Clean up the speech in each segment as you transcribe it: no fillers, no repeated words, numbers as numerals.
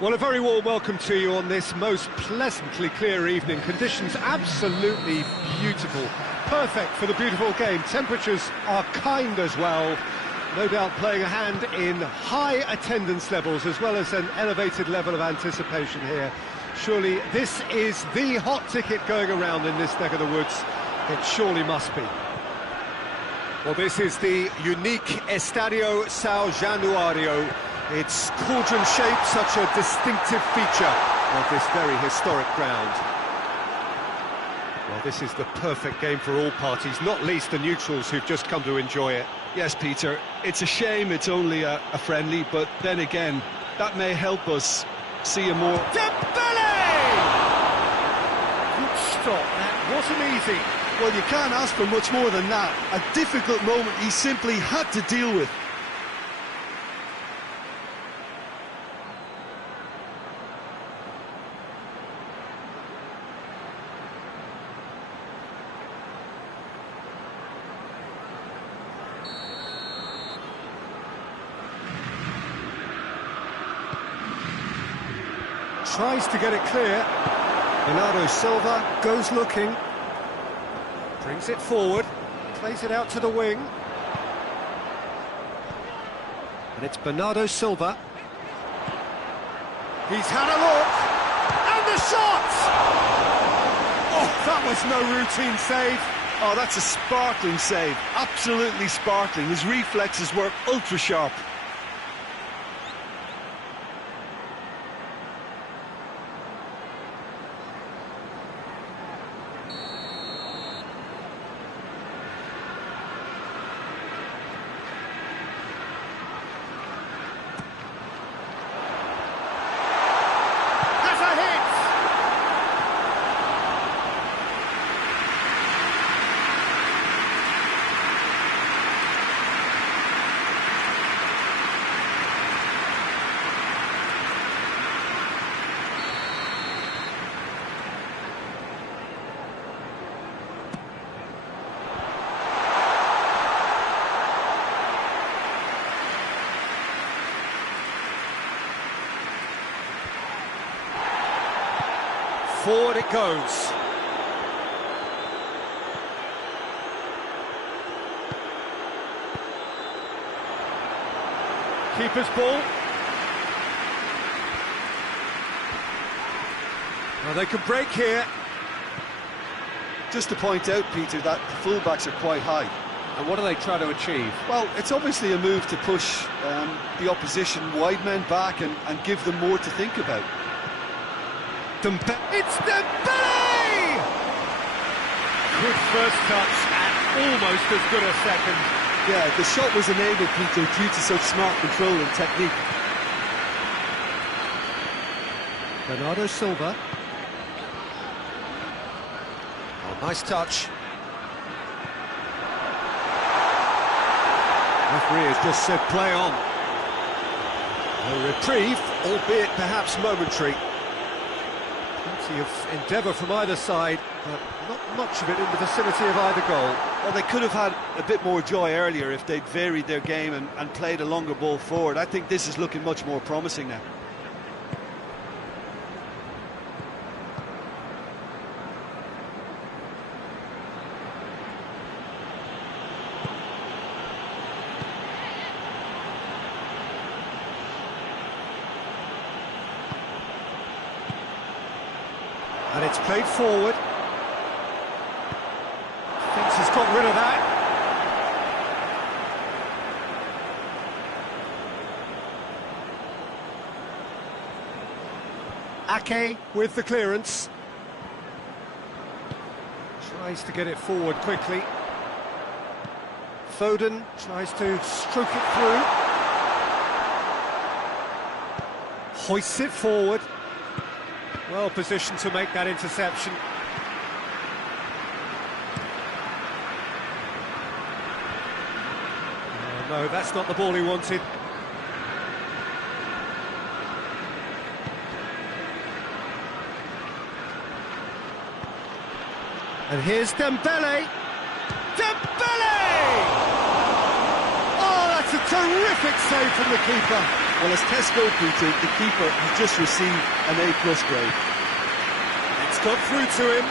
Well, a very warm welcome to you on this most pleasantly clear evening. Conditions absolutely beautiful. Perfect for the beautiful game. Temperatures are kind as well. No doubt playing a hand in high attendance levels as well as an elevated level of anticipation here. Surely this is the hot ticket going around in this neck of the woods. It surely must be. Well, this is the unique Estadio São Januário. Its cauldron shape, such a distinctive feature of this very historic ground. Well, this is the perfect game for all parties, not least the neutrals who've just come to enjoy it. Yes, Peter, it's a shame it's only a friendly, but then again, that may help us see a more... Dembele! Good stop, that wasn't easy. Well, you can't ask for much more than that. A difficult moment he simply had to deal with. Tries to get it clear. Bernardo Silva goes looking. Brings it forward. Plays it out to the wing. And it's Bernardo Silva. He's had a look. And the shot! Oh, that was no routine save. Oh, that's a sparkling save. Absolutely sparkling. His reflexes were ultra sharp. Forward it goes. Keeper's ball. Well, they can break here. Just to point out, Peter, that the fullbacks are quite high. And what are they trying to achieve? Well, it's obviously a move to push the opposition wide men back and give them more to think about. It's Dembele! Good first touch and almost as good a second. Yeah, the shot was enabled, Peter, due to such smart control and technique. Bernardo Silva. Oh, nice touch. Referee has just said play on. A reprieve, albeit perhaps momentary. Plenty of endeavour from either side, but not much of it in the vicinity of either goal. Well, they could have had a bit more joy earlier if they'd varied their game and played a longer ball forward. I think this is looking much more promising now. And it's played forward. Thinks he's got rid of that. Ake with the clearance. Tries to get it forward quickly. Foden tries to stroke it through. Hoists it forward. Well positioned to make that interception. Oh, no, that's not the ball he wanted. And here's Dembele. Dembele! Oh, that's a terrific save from the keeper. Well, as test goalkeeper, the keeper has just received an A+ grade. It's got through to him.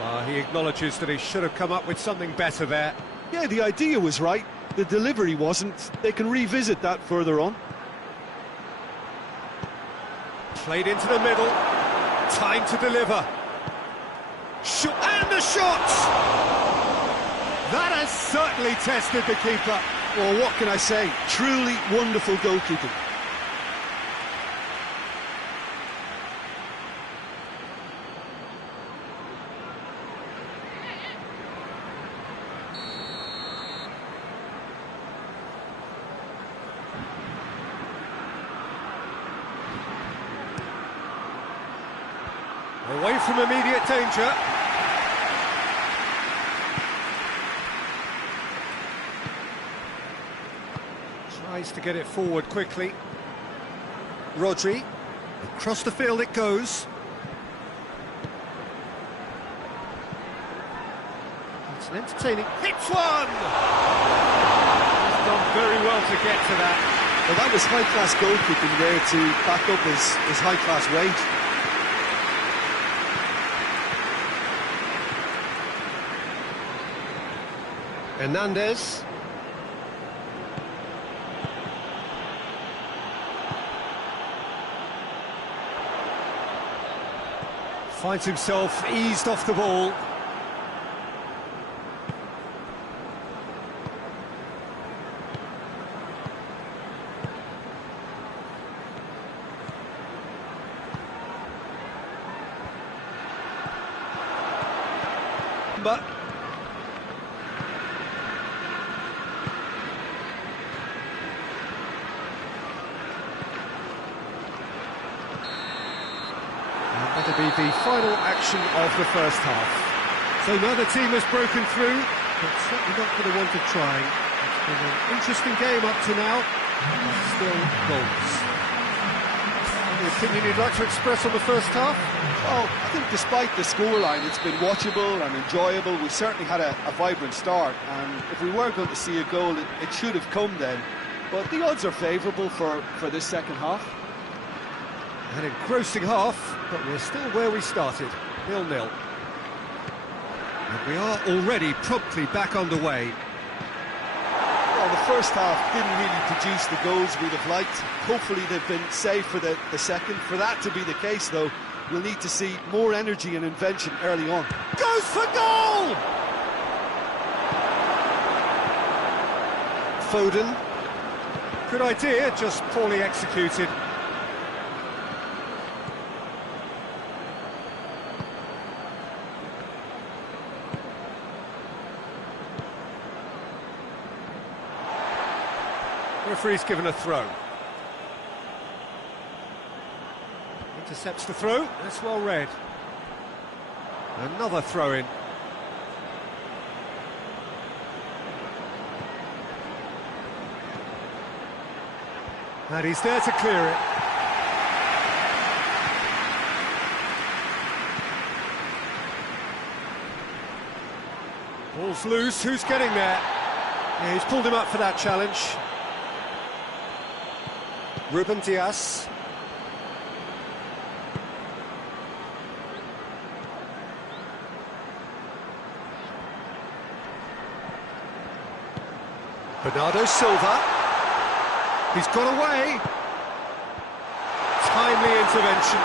Well, he acknowledges that he should have come up with something better there. Yeah, the idea was right, the delivery wasn't. They can revisit that further on. Played into the middle. Time to deliver. Shoot, and the shot! That has certainly tested the keeper. Well, what can I say? Truly wonderful goalkeeping. Away from immediate danger. Tries to get it forward quickly. Rodri. Across the field it goes. It's an entertaining... Hits one! He's done very well to get to that. Well, that was high-class goalkeeping there to back up his high-class wage. Hernandez. Finds himself eased off the ball. But that'll be the final action of the first half. So neither team has broken through, but certainly not going to want to try. It's been an interesting game up to now, still goals. Any opinion you'd like to express on the first half? Well, I think despite the scoreline, it's been watchable and enjoyable. We certainly had a vibrant start, and if we were going to see a goal, it should have come then. But the odds are favourable for this second half. An engrossing half, but we're still where we started, 0-0. And we are already promptly back underway. Well, the first half didn't really produce the goals we'd have liked. Hopefully they've been saved for the second. For that to be the case, though, we'll need to see more energy and invention early on. Goes for goal! Foden. Good idea, just poorly executed. Referee's given a throw. Intercepts the throw, that's well read. Another throw in. And he's there to clear it. Ball's loose, who's getting there? Yeah, he's pulled him up for that challenge. Ruben Dias. Bernardo Silva. He's got away. Timely intervention.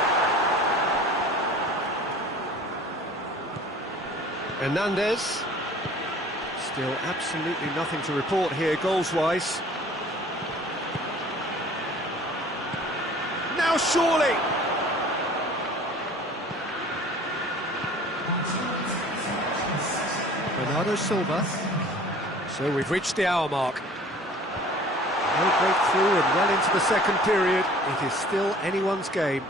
Hernandez. Still absolutely nothing to report here goals-wise. Now surely! Bernardo Silva. So we've reached the hour mark. No breakthrough and well into the second period. It is still anyone's game.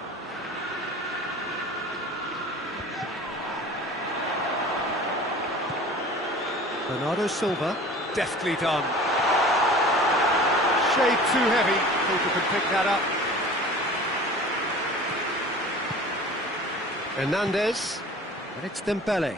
Bernardo Silva. Deftly done. Shade too heavy. Keeper can pick that up. Hernandez. And it's Dembele.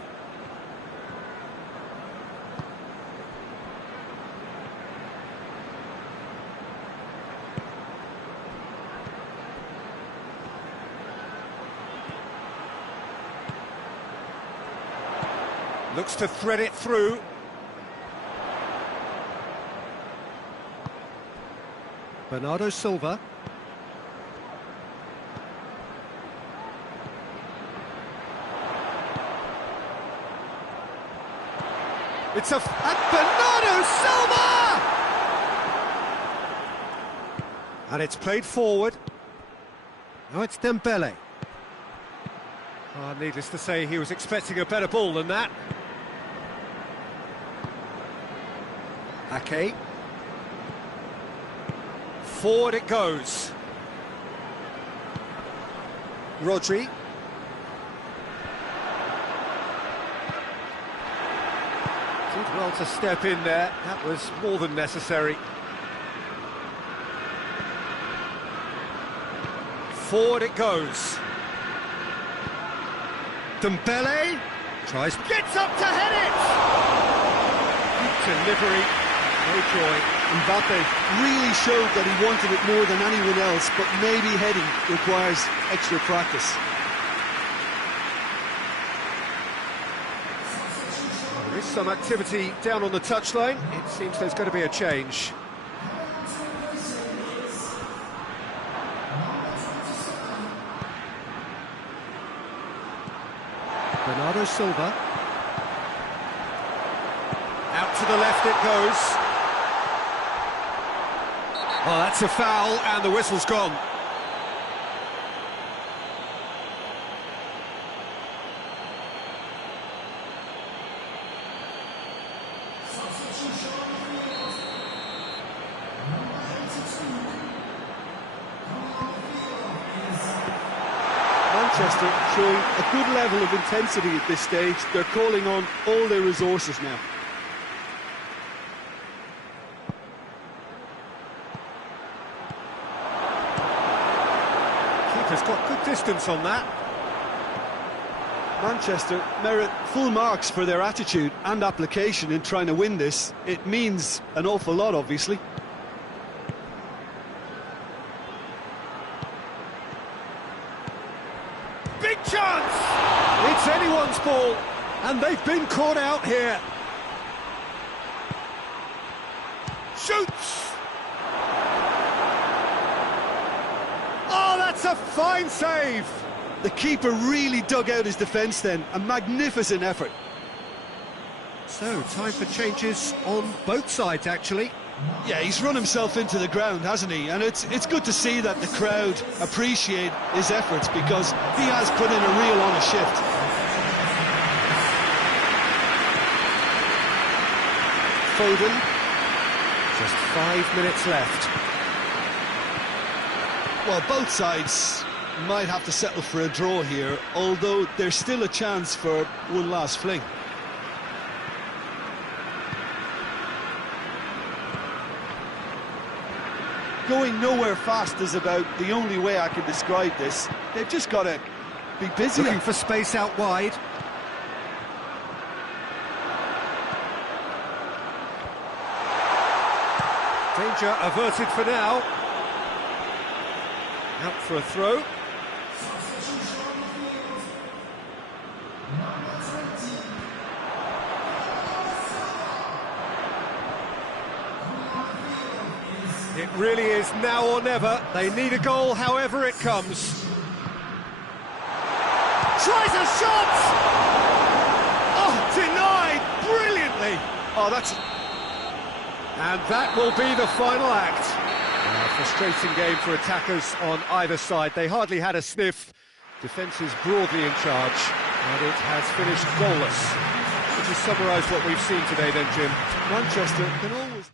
Looks to thread it through. Bernardo Silva. It's and Bernardo Silva! And it's played forward. Now it's Dembele. Needless to say, he was expecting a better ball than that. Ake. Forward it goes. Rodri. Did well to step in there. That was more than necessary. Forward it goes. Dembele gets up to head it. Good delivery. No joy. Mbappe really showed that he wanted it more than anyone else, but maybe heading requires extra practice. There is some activity down on the touchline. It seems there's going to be a change. Bernardo Silva. Out to the left it goes. Oh, that's a foul, and the whistle's gone. Manchester showing a good level of intensity at this stage. They're calling on all their resources now. Keeper's got good distance on that. Manchester merit full marks for their attitude and application in trying to win this. It means an awful lot, obviously. Big chance! It's anyone's ball, and they've been caught out here. Shoots! Oh, that's a fine save! The keeper really dug out his defence then. A magnificent effort. So, time for changes on both sides, actually. Yeah, he's run himself into the ground, hasn't he? And it's good to see that the crowd appreciate his efforts, because he has put in a real honest shift. Foden. Just 5 minutes left. Well, both sides might have to settle for a draw here, although there's still a chance for one last fling. Going nowhere fast is about the only way I can describe this. They've just got to be busy. Looking for space out wide. Danger averted for now. Out for a throw. It really is now or never. They need a goal, however it comes. Tries a shot! Oh, denied brilliantly! Oh, that's... And that will be the final act. A frustrating game for attackers on either side. They hardly had a sniff. Defence is broadly in charge, and it has finished goalless. Which has summarised what we've seen today then, Jim. Manchester can always...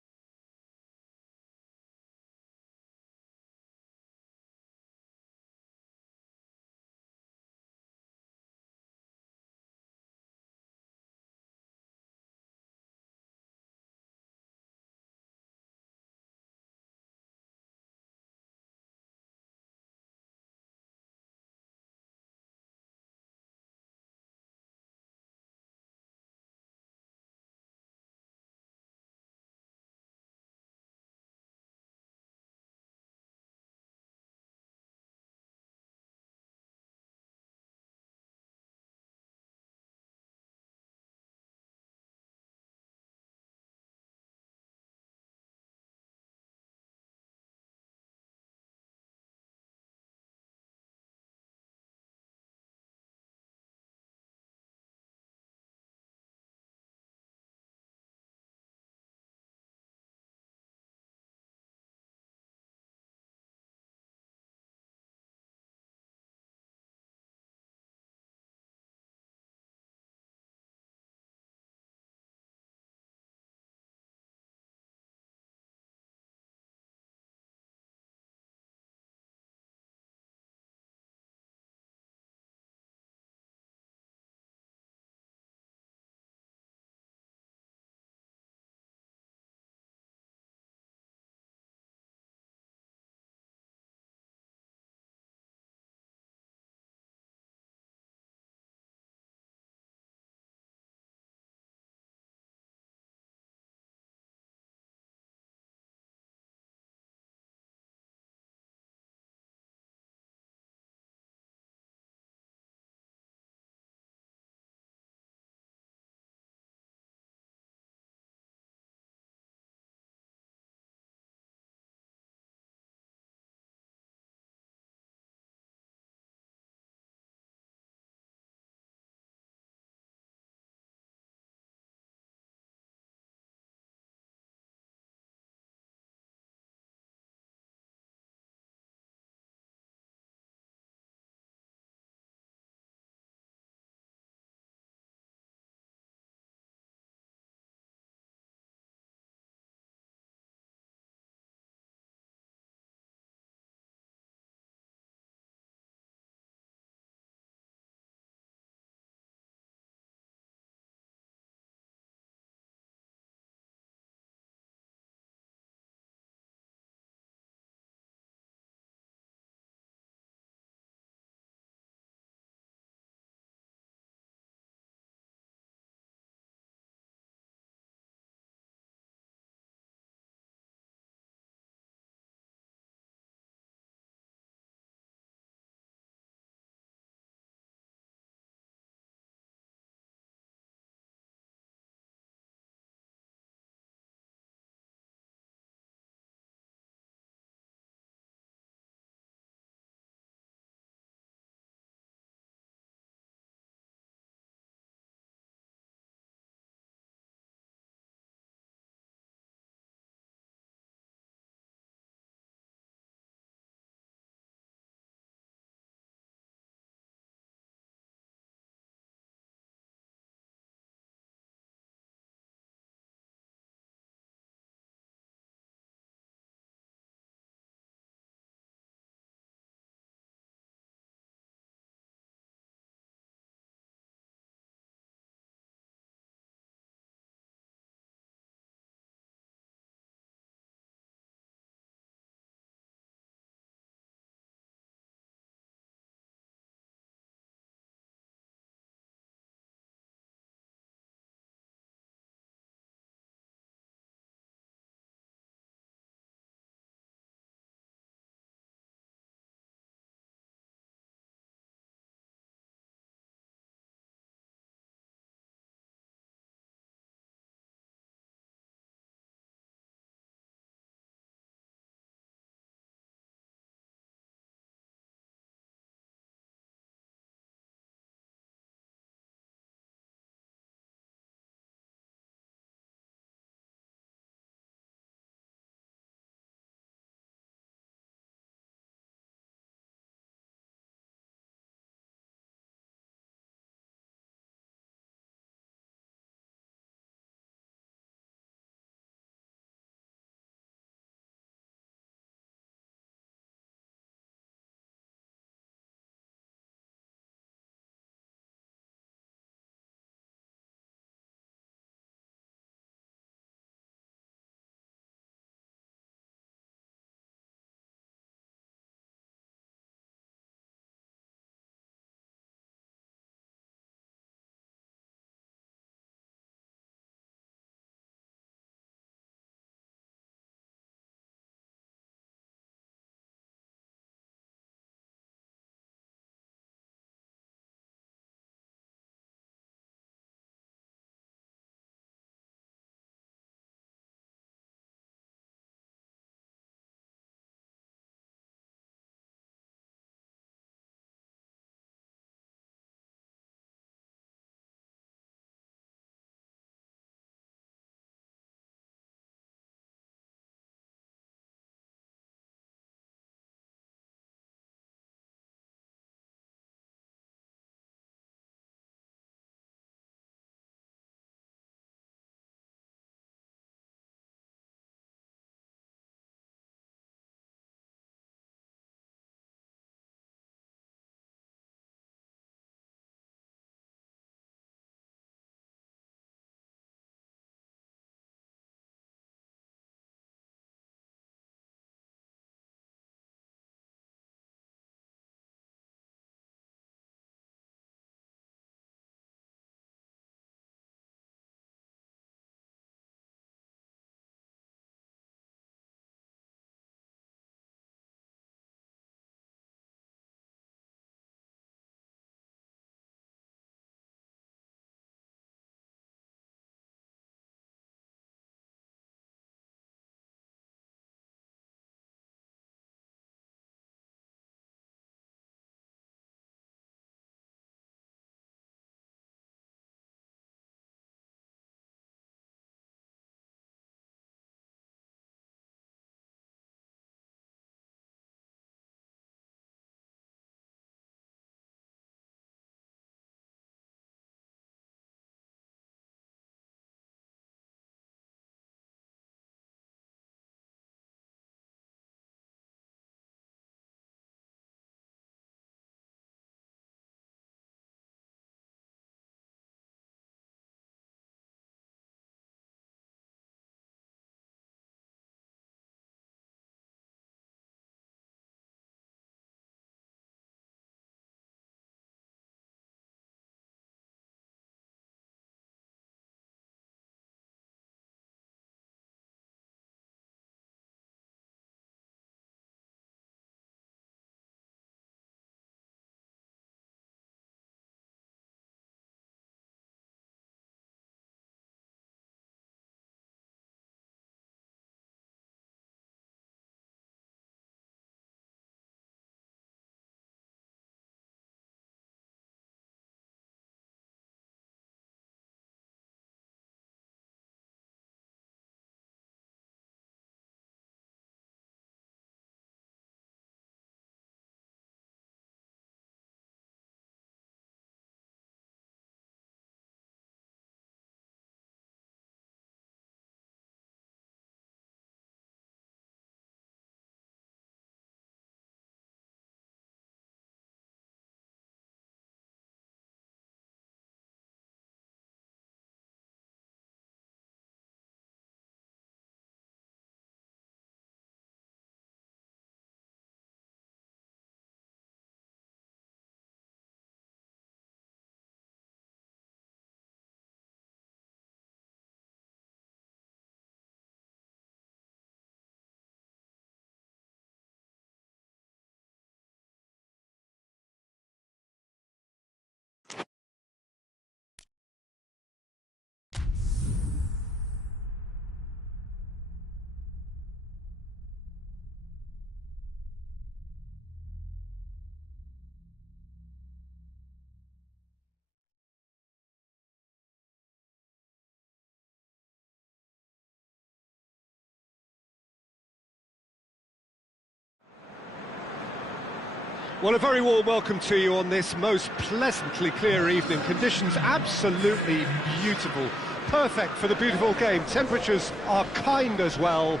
Well, a very warm welcome to you on this most pleasantly clear evening. Conditions absolutely beautiful. Perfect for the beautiful game. Temperatures are kind as well.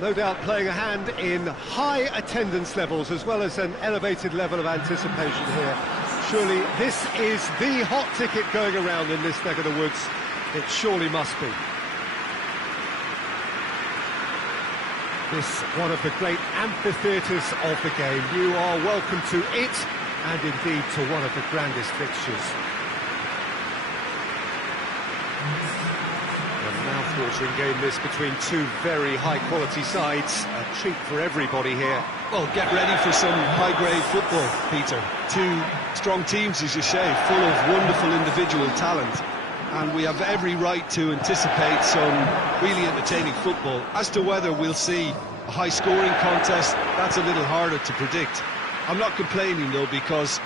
No doubt playing a hand in high attendance levels as well as an elevated level of anticipation here. Surely this is the hot ticket going around in this neck of the woods. It surely must be. This one of the great amphitheatres of the game. You are welcome to it, and indeed to one of the grandest fixtures. A mouth-watering game this between two very high-quality sides. A treat for everybody here. Well, get ready for some high-grade football, Peter. Two strong teams, as you say, full of wonderful individual talent. And we have every right to anticipate some really entertaining football. As to whether we'll see a high-scoring contest, that's a little harder to predict. I'm not complaining, though, because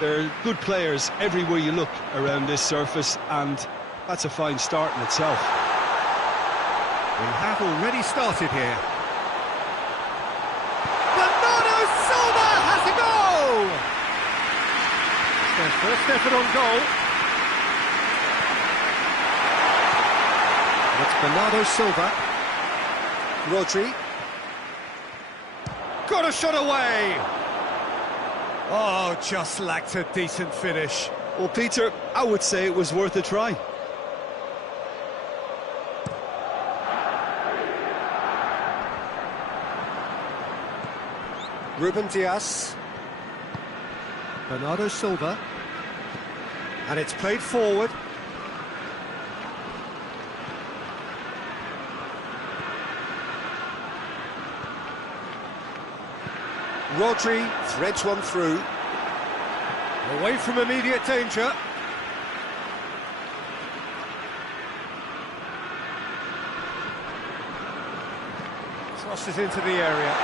there are good players everywhere you look around this surface, and that's a fine start in itself. We have already started here. Saba has a goal! It's their first effort on goal. It's Bernardo Silva. Rodri. Got a shot away! Oh, just lacked a decent finish. Well, Peter, I would say it was worth a try. Ruben Dias. Bernardo Silva. And it's played forward. Rodri threads one through. Away from immediate danger. Crosses into the area.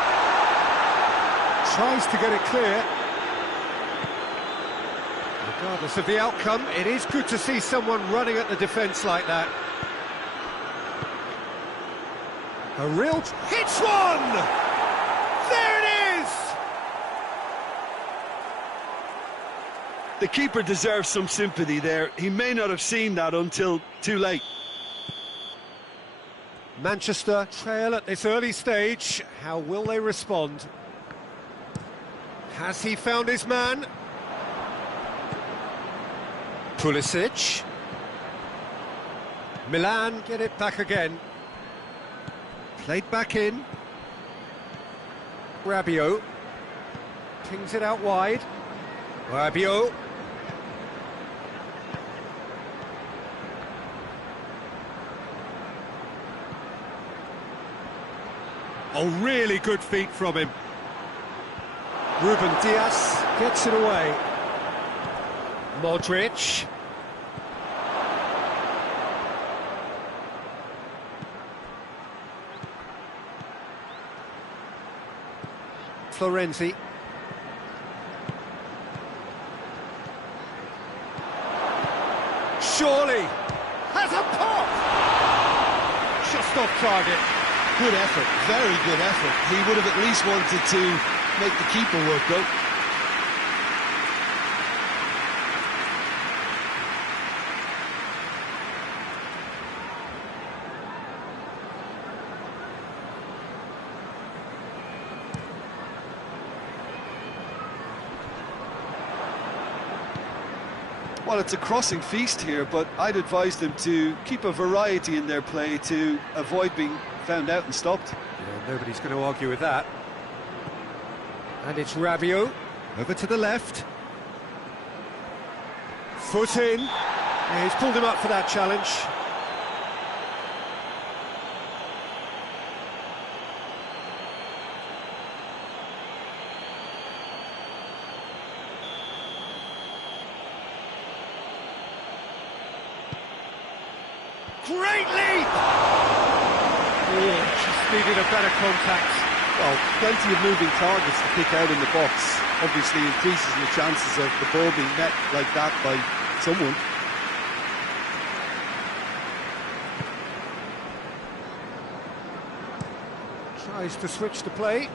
Tries to get it clear. Regardless of the outcome, it is good to see someone running at the defence like that. A real... hits one! There it is! The keeper deserves some sympathy there. He may not have seen that until too late. Manchester trail at this early stage. How will they respond? Has he found his man? Pulisic. Milan get it back again. Played back in. Rabiot. Pings it out wide. Rabiot. Oh, really good feet from him. Ruben Dias gets it away. Modric. Florenzi. Surely has a pop! Just off target. Good effort, very good effort. He would have at least wanted to make the keeper work, though. Well, it's a crossing feast here, but I'd advise them to keep a variety in their play to avoid being found out and stopped. Yeah, nobody's going to argue with that. And it's Rabiot, over to the left. Foot in. Yeah, he's pulled him up for that challenge. Great leap! Oh, just needed a better contact. Well, plenty of moving targets to pick out in the box. Obviously increases the chances of the ball being met like that by someone. Tries to switch the play.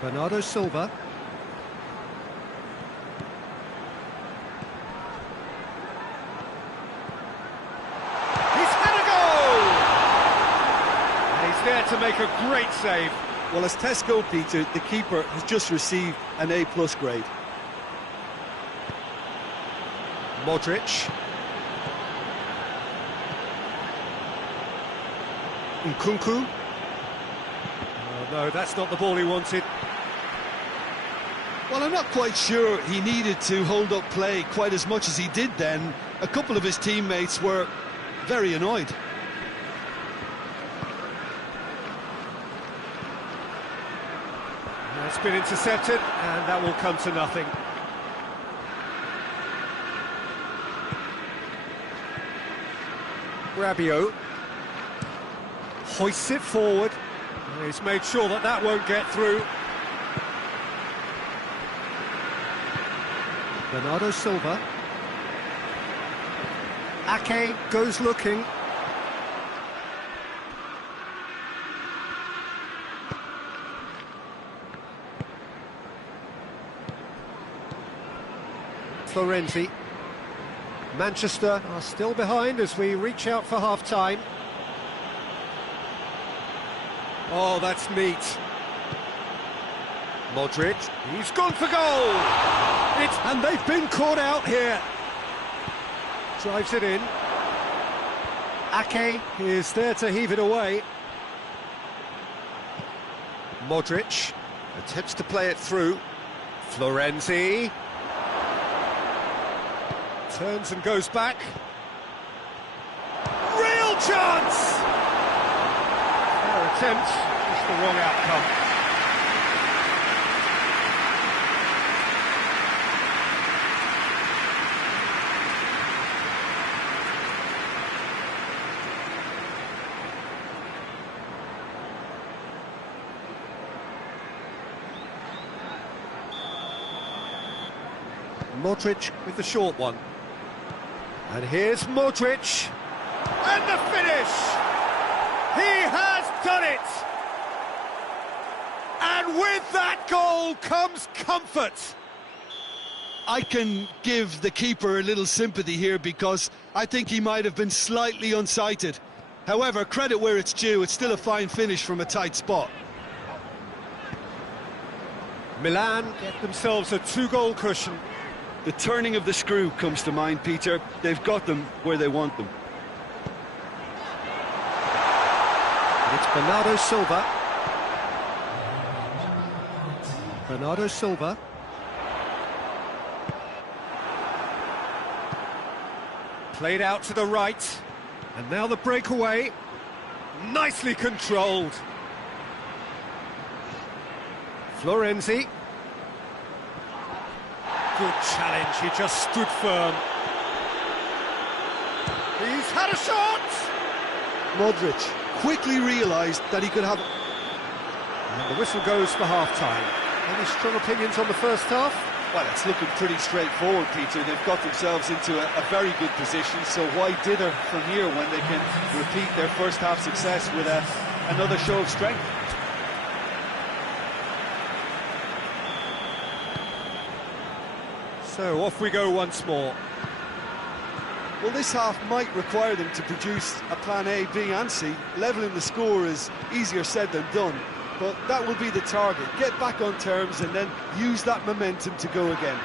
Bernardo Silva. He's had a goal! And he's there to make a great save. Well, as tests go, Peter, the keeper has just received an A+ grade. Modric. Nkunku. Oh, no, that's not the ball he wanted. Well, I'm not quite sure he needed to hold up play quite as much as he did then. A couple of his teammates were very annoyed. It's been intercepted, and that will come to nothing. Rabiot hoists it forward. He's made sure that that won't get through. Bernardo Silva. Ake goes looking. Florenzi. Manchester are still behind as we reach out for half-time. Oh, that's neat. Modric, he's gone for goal! And they've been caught out here. Drives it in. Ake is there to heave it away. Modric attempts to play it through. Florenzi. Turns and goes back. Real chance! Fair attempt, just the wrong outcome. Modric with the short one. And here's Modric. And the finish! He has done it! And with that goal comes comfort. I can give the keeper a little sympathy here because I think he might have been slightly unsighted. However, credit where it's due, it's still a fine finish from a tight spot. Milan get themselves a 2-goal cushion. The turning of the screw comes to mind, Peter. They've got them where they want them. It's Bernardo Silva. Bernardo Silva. Played out to the right. And now the breakaway. Nicely controlled. Florenzi. Good challenge, he just stood firm. He's had a shot! Modric quickly realised that he could have... And the whistle goes for half-time. Any strong opinions on the first half? Well, it's looking pretty straightforward, Peter. They've got themselves into a very good position, so why dither from here when they can repeat their first half success with another show of strength? So off we go once more. Well, this half might require them to produce a plan A, B and C. Levelling the score is easier said than done, but that will be the target. Get back on terms and then use that momentum to go again.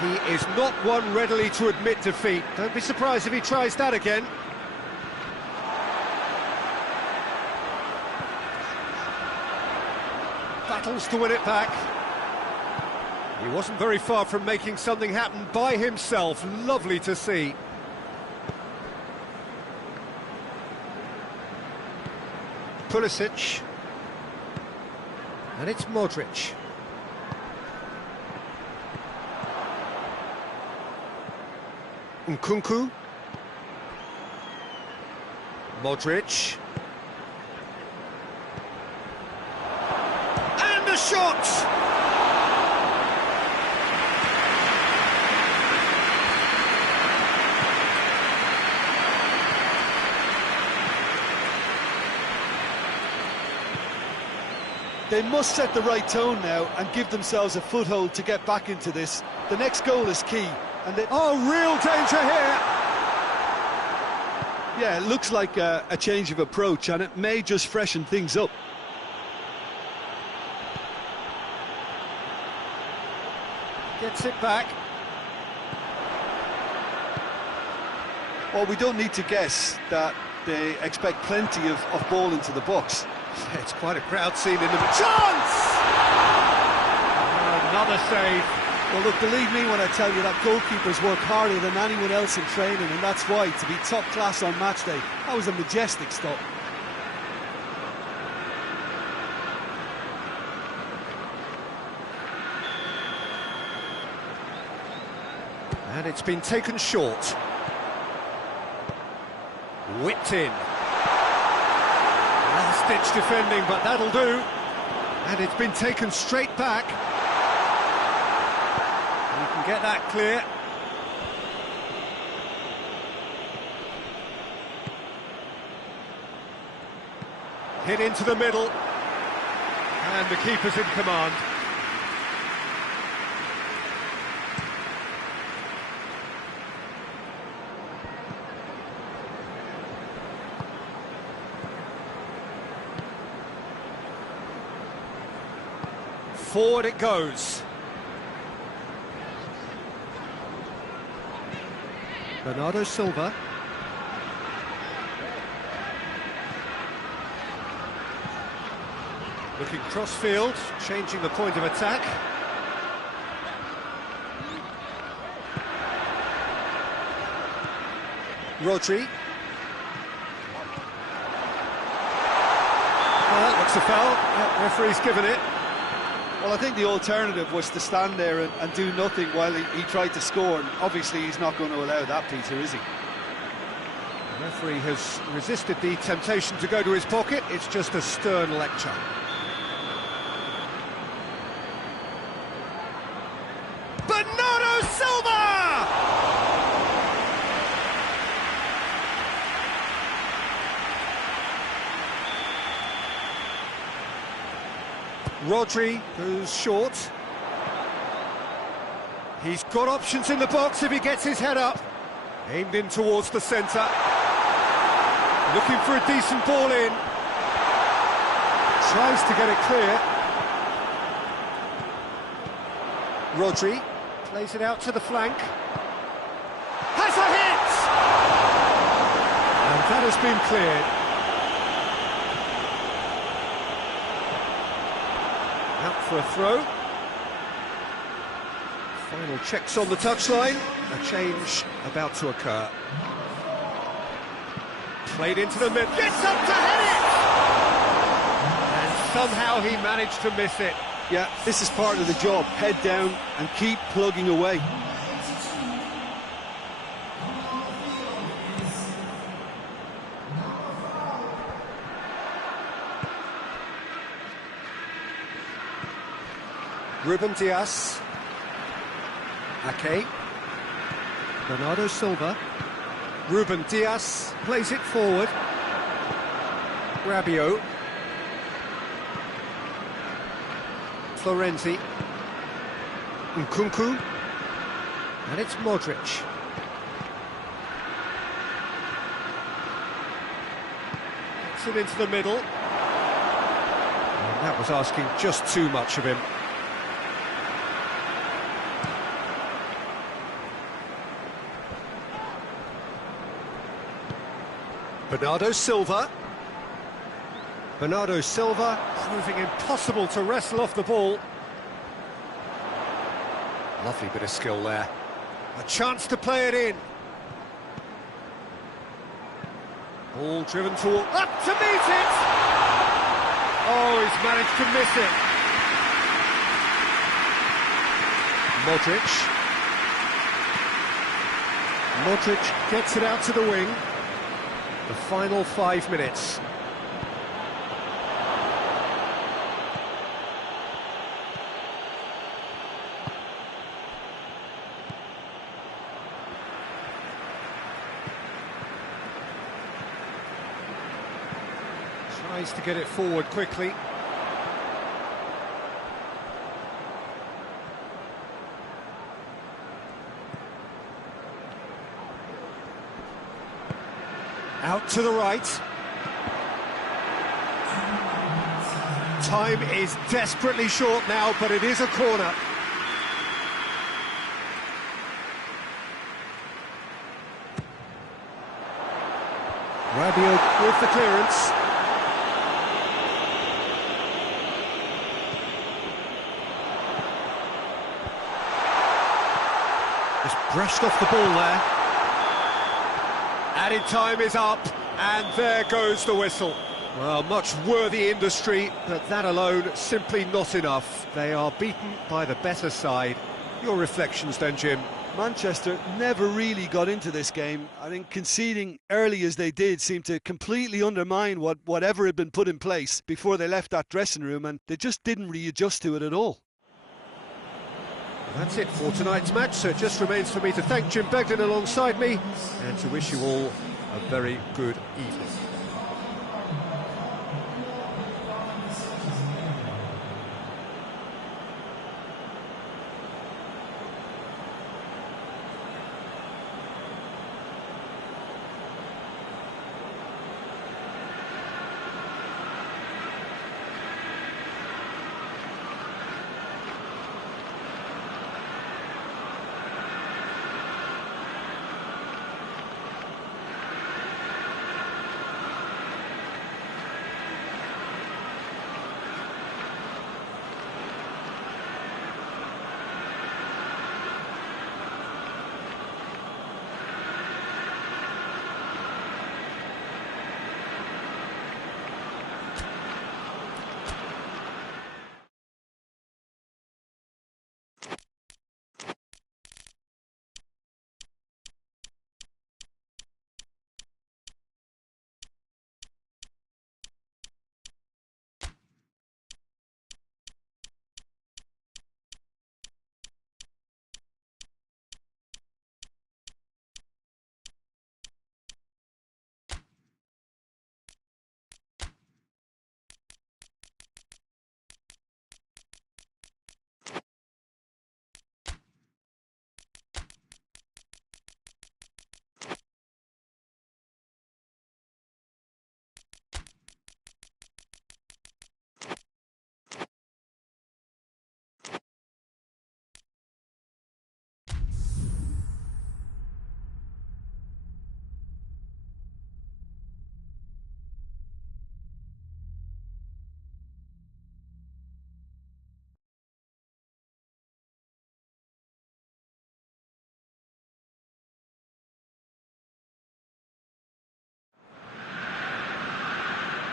He is not one readily to admit defeat. Don't be surprised if he tries that again. Battles to win it back. He wasn't very far from making something happen by himself. Lovely to see. Pulisic. And it's Modric. Nkunku. Modric. And a shot! They must set the right tone now and give themselves a foothold to get back into this. The next goal is key. And oh, real danger here! Yeah, it looks like a change of approach, and it may just freshen things up. Gets it back. Well, we don't need to guess that they expect plenty of ball into the box. It's quite a crowd scene in the chance! Another save. Well, look, believe me when I tell you that goalkeepers work harder than anyone else in training, and that's why, to be top class on match day, that was a majestic stop. And it's been taken short. Whipped in. Last-ditch defending, but that'll do. And it's been taken straight back. You can get that clear. Hit into the middle. And the keeper's in command. Forward it goes. Bernardo Silva. Looking cross-field, changing the point of attack. Rodri. Well, that looks a foul. Yep, referee's given it. Well, I think the alternative was to stand there and do nothing while he tried to score. And obviously, he's not going to allow that, Peter, is he? The referee has resisted the temptation to go to his pocket. It's just a stern lecture. Bernardo Silva! Rodri goes short. He's got options in the box if he gets his head up. Aimed in towards the centre. Looking for a decent ball in. Tries to get it clear. Rodri plays it out to the flank. Has a hit! And that has been cleared. Out for a throw. Final checks on the touchline. A change about to occur. Played into the mid. Gets up to head it! And somehow he managed to miss it. Yeah, this is part of the job. Head down and keep plugging away. Ruben Dias. Ake. Bernardo Silva. Ruben Dias plays it forward. Rabiot. Florenzi. Nkunku. And it's Modric. Gets it into the middle. And that was asking just too much of him. Bernardo Silva. Bernardo Silva proving impossible to wrestle off the ball. Lovely bit of skill there. A chance to play it in. Ball driven toward... Up to meet it! Oh, he's managed to miss it. Modric. Modric gets it out to the wing. The final 5 minutes. Tries to get it forward quickly. Out to the right. Time is desperately short now, but it is a corner. Rabiot with the clearance. Just brushed off the ball there. Added time is up, and there goes the whistle. Well, much worthy industry, but that alone simply not enough. They are beaten by the better side. Your reflections then, Jim? Manchester never really got into this game. I think conceding early as they did seemed to completely undermine whatever had been put in place before they left that dressing room, and they just didn't readjust to it at all. That's it for tonight's match, so it just remains for me to thank Jim Begden alongside me and to wish you all a very good evening.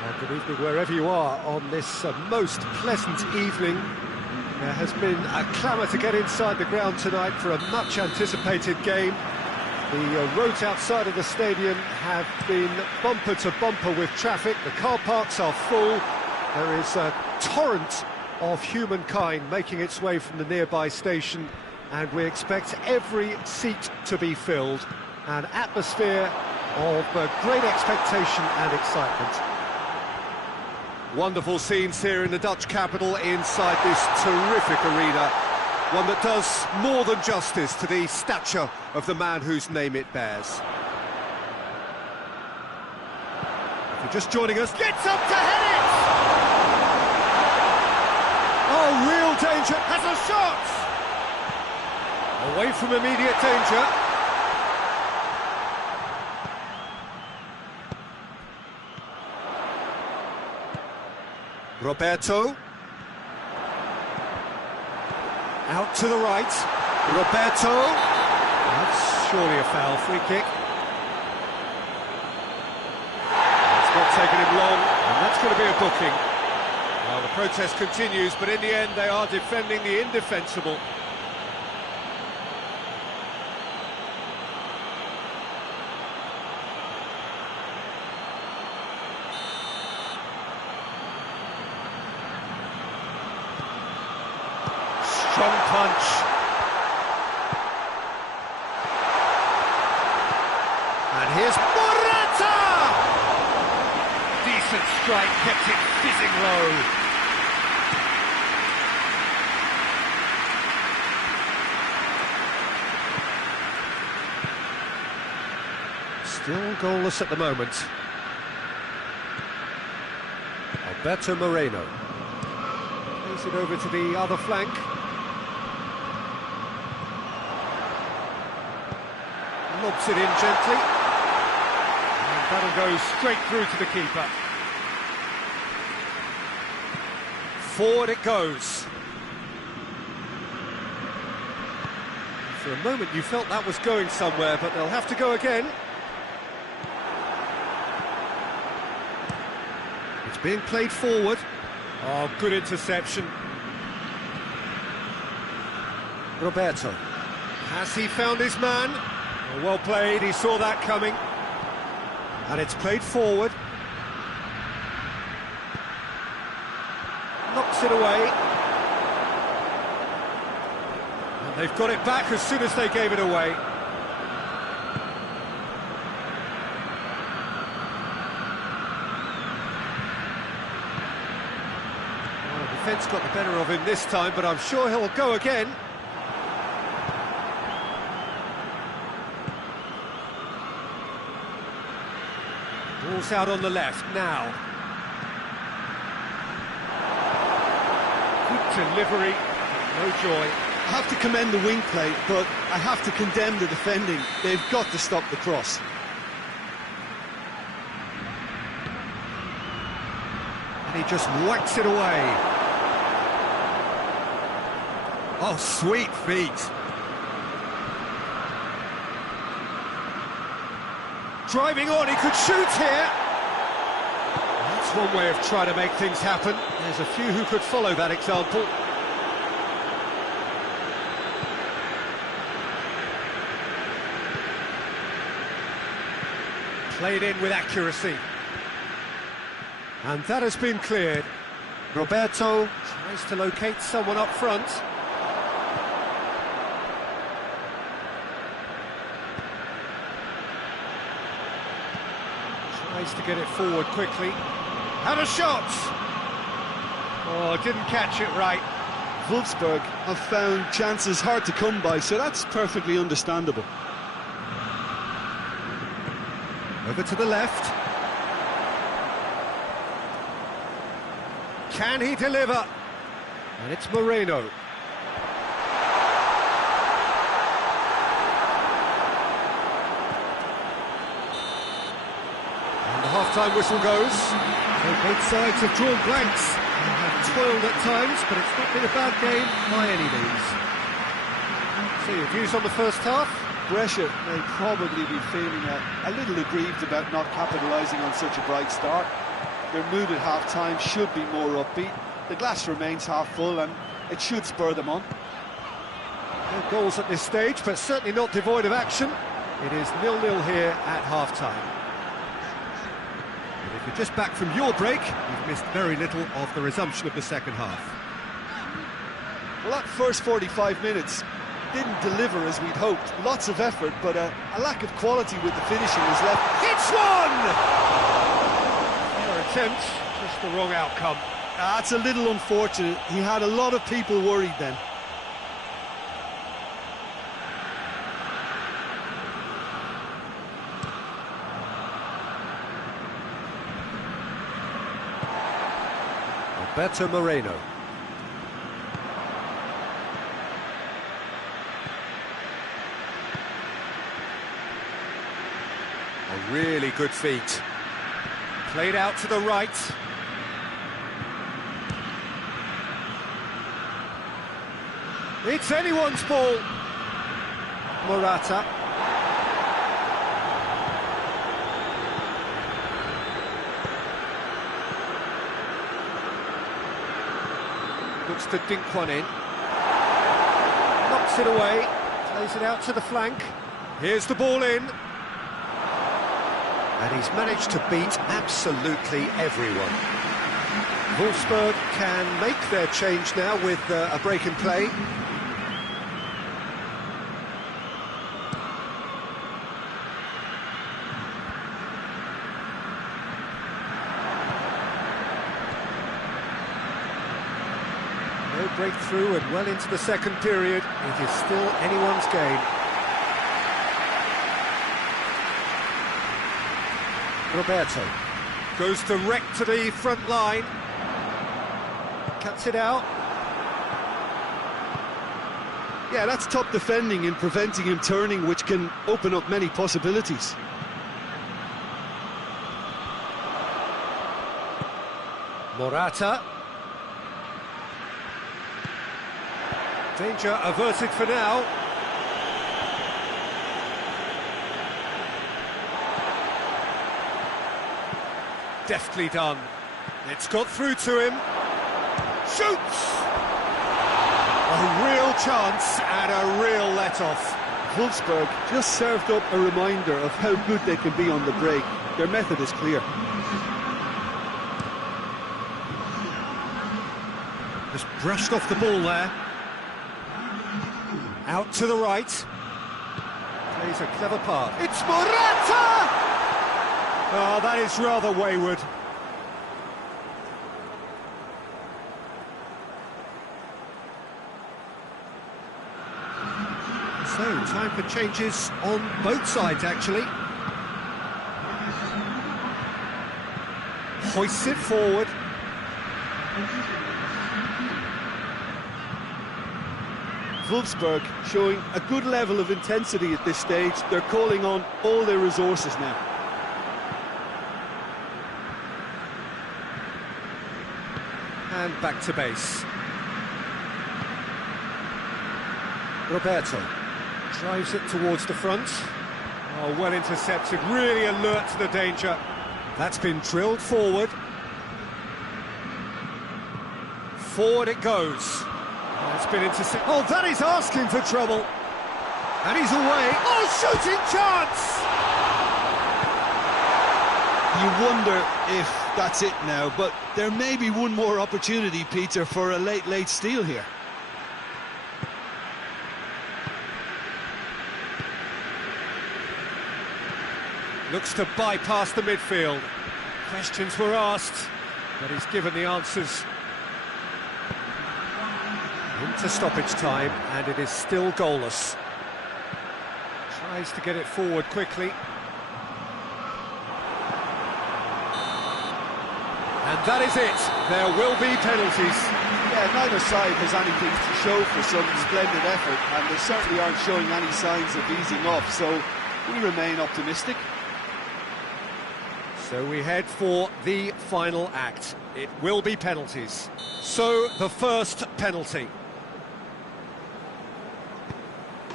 Well, good evening wherever you are on this most pleasant evening. There has been a clamour to get inside the ground tonight for a much anticipated game. The roads outside of the stadium have been bumper to bumper with traffic. The car parks are full. There is a torrent of humankind making its way from the nearby station, and we expect every seat to be filled. An atmosphere of great expectation and excitement. Wonderful scenes here in the Dutch capital inside this terrific arena. One that does more than justice to the stature of the man whose name it bears. If you're just joining us, gets up to head it! Oh, real danger, has a shot! Away from immediate danger. Roberto. Out to the right. Roberto. That's surely a foul, free kick. It's not taken him long, and that's going to be a booking. Well, the protest continues, but in the end they are defending the indefensible. Strong punch. And here's Morata! Decent strike, kept it fizzing low. Still goalless at the moment. Alberto Moreno. Plays it over to the other flank. Lobs it in gently. And that'll go straight through to the keeper. Forward it goes. For a moment you felt that was going somewhere, but they'll have to go again. It's being played forward. Oh, good interception. Roberto. Has he found his man? Oh, well played, he saw that coming. And it's played forward. Knocks it away. And they've got it back as soon as they gave it away. Well, the defence got the better of him this time, but I'm sure he'll go again. Ball's out on the left now. Good delivery, no joy. I have to commend the wing play, but I have to condemn the defending. They've got to stop the cross. And he just whacks it away. Oh, sweet feet. Driving on, he could shoot here. That's one way of trying to make things happen. There's a few who could follow that example. Played in with accuracy. And that has been cleared. Roberto tries to locate someone up front. Tries to get it forward quickly. And a shot! Oh, didn't catch it right. Wolfsburg have found chances hard to come by, so that's perfectly understandable. Over to the left. Can he deliver? And it's Moreno. And the half-time whistle goes. So both sides have drawn blanks and have toiled at times, but it's not been a bad game by any means. So your views on the first half? Brescia may probably be feeling a little aggrieved about not capitalising on such a bright start. Their mood at half-time should be more upbeat. The glass remains half full and it should spur them on. No goals at this stage, but certainly not devoid of action. It is 0-0 here at half-time. And if you're just back from your break, you've missed very little of the resumption of the second half. Well, that first 45 minutes didn't deliver as we'd hoped. Lots of effort, but a lack of quality with the finishing was left. It's one! Attempt, just the wrong outcome. That's a little unfortunate. He had a lot of people worried then. Alberto Moreno. A really good feat. Played out to the right. It's anyone's ball. Morata. Looks to dink one in. Knocks it away. Plays it out to the flank. Here's the ball in. And he's managed to beat absolutely everyone. Wolfsburg can make their change now with a break in play. No breakthrough and well into the second period. It is still anyone's game. Roberto goes direct to the front line, cuts it out. Yeah, that's top defending and preventing him turning, which can open up many possibilities. Morata. Danger averted for now. Deftly done. It's got through to him. Shoots! A real chance and a real let-off. Wolfsburg just served up a reminder of how good they can be on the break. Their method is clear. Just brushed off the ball there. Out to the right. Plays a clever pass. It's Morata! Oh, that is rather wayward. So, time for changes on both sides, actually. Hoists it forward. Wolfsburg showing a good level of intensity at this stage. They're calling on all their resources now. And back to base. Roberto drives it towards the front. Oh, well intercepted, really alert to the danger. That's been drilled forward. Forward it goes. Oh, it's been intercepted. Oh, that is asking for trouble. And he's away. Oh, shooting chance! You wonder if that's it now, but there may be one more opportunity, Peter, for a late steal here. Looks to bypass the midfield. Questions were asked, but he's given the answers. Into stoppage time, and it is still goalless. Tries to get it forward quickly. And that is it. There will be penalties. Yeah, neither side has anything to show for some splendid effort, and they certainly aren't showing any signs of easing off, so we remain optimistic. So we head for the final act. It will be penalties. So the first penalty.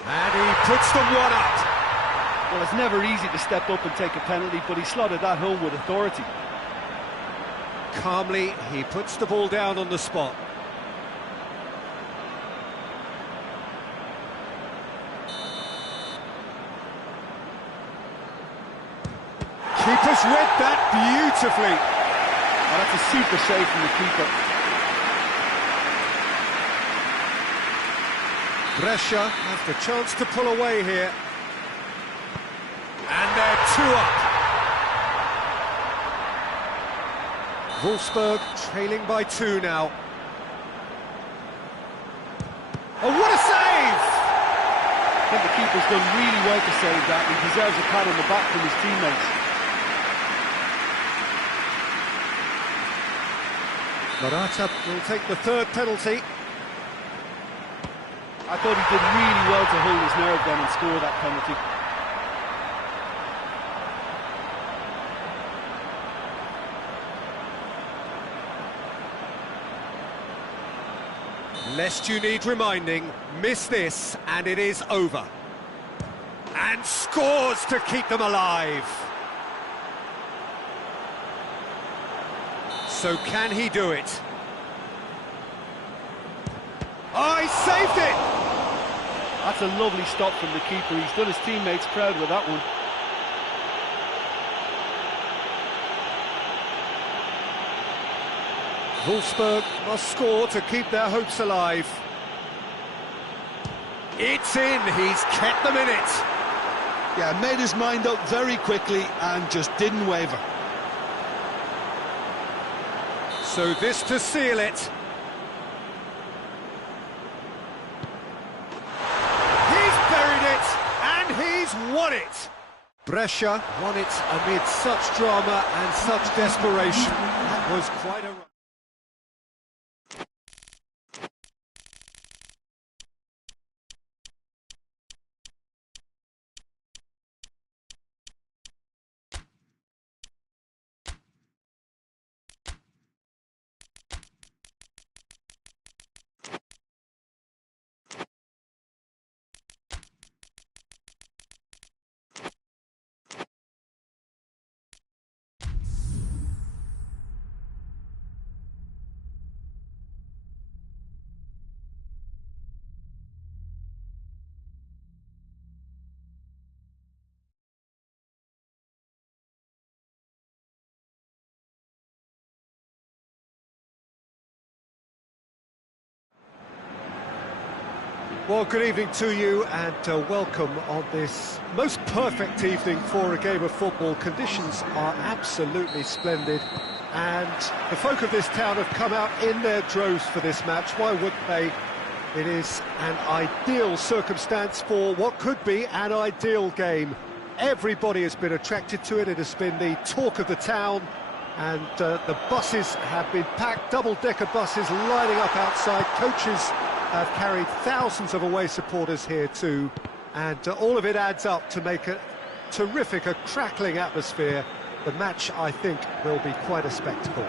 And he puts them one up. Well, it's never easy to step up and take a penalty, but he slotted that home with authority. Calmly, he puts the ball down on the spot. Keeper's read that beautifully. Oh, that's a super save from the keeper. Brescia have the chance to pull away here. And they're 2 up. Wolfsburg trailing by 2 now. Oh, what a save! I think the keeper's done really well to save that. He deserves a pat on the back from his teammates. Morata will take the third penalty. I thought he did really well to hold his nerve then and score that penalty. Lest you need reminding, miss this and it is over. And scores to keep them alive. So can he do it? Oh, he saved it! That's a lovely stop from the keeper. He's done his teammates proud with that one. Wolfsburg must score to keep their hopes alive. It's in, he's kept them in it. Yeah, made his mind up very quickly and just didn't waver. So this to seal it. He's buried it, and he's won it. Brescia won it amid such drama and such desperation. That was quite a... Well, good evening to you and welcome on this most perfect evening for a game of football. Conditions are absolutely splendid and the folk of this town have come out in their droves for this match. Why wouldn't they? It is an ideal circumstance for what could be an ideal game. Everybody has been attracted to it. It has been the talk of the town and the buses have been packed, double-decker buses lining up outside. Coaches have carried thousands of away supporters here too, and all of it adds up to make a terrific, a crackling atmosphere. The match, I think, will be quite a spectacle.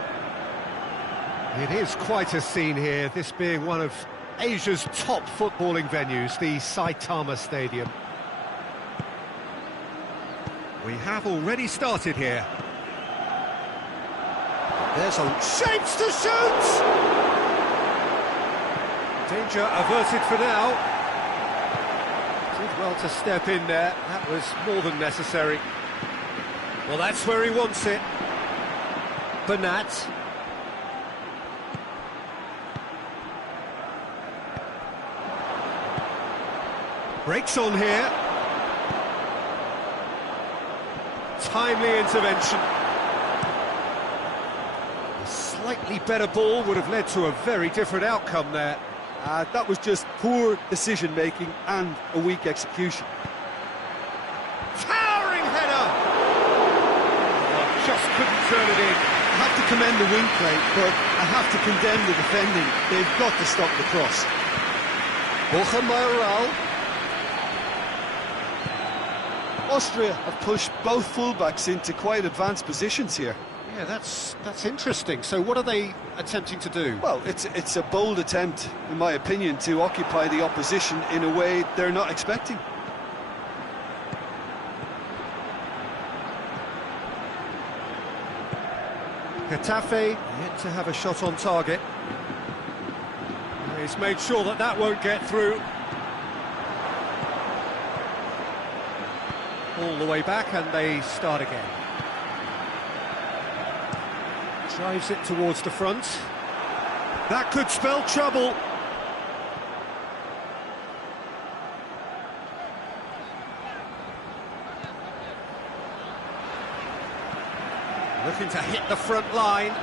It is quite a scene here, this being one of Asia's top footballing venues, the Saitama Stadium. We have already started here. There's a shapes to shoot! Danger averted for now. Did well to step in there, that was more than necessary. Well, that's where he wants it. Bernat. Breaks on here. Timely intervention. A slightly better ball would have led to a very different outcome there. That was just poor decision-making and a weak execution. Towering header! Oh, just couldn't turn it in. I have to commend the wing play, but I have to condemn the defending. They've got to stop the cross. Borja Mayoral. Austria have pushed both fullbacks into quite advanced positions here. Yeah, that's interesting. So what are they attempting to do? Well, it's a bold attempt, in my opinion, to occupy the opposition in a way they're not expecting. Getafe yet to have a shot on target. He's made sure that that won't get through. All the way back and they start again. Drives it towards the front. That could spell trouble. Looking to hit the front line.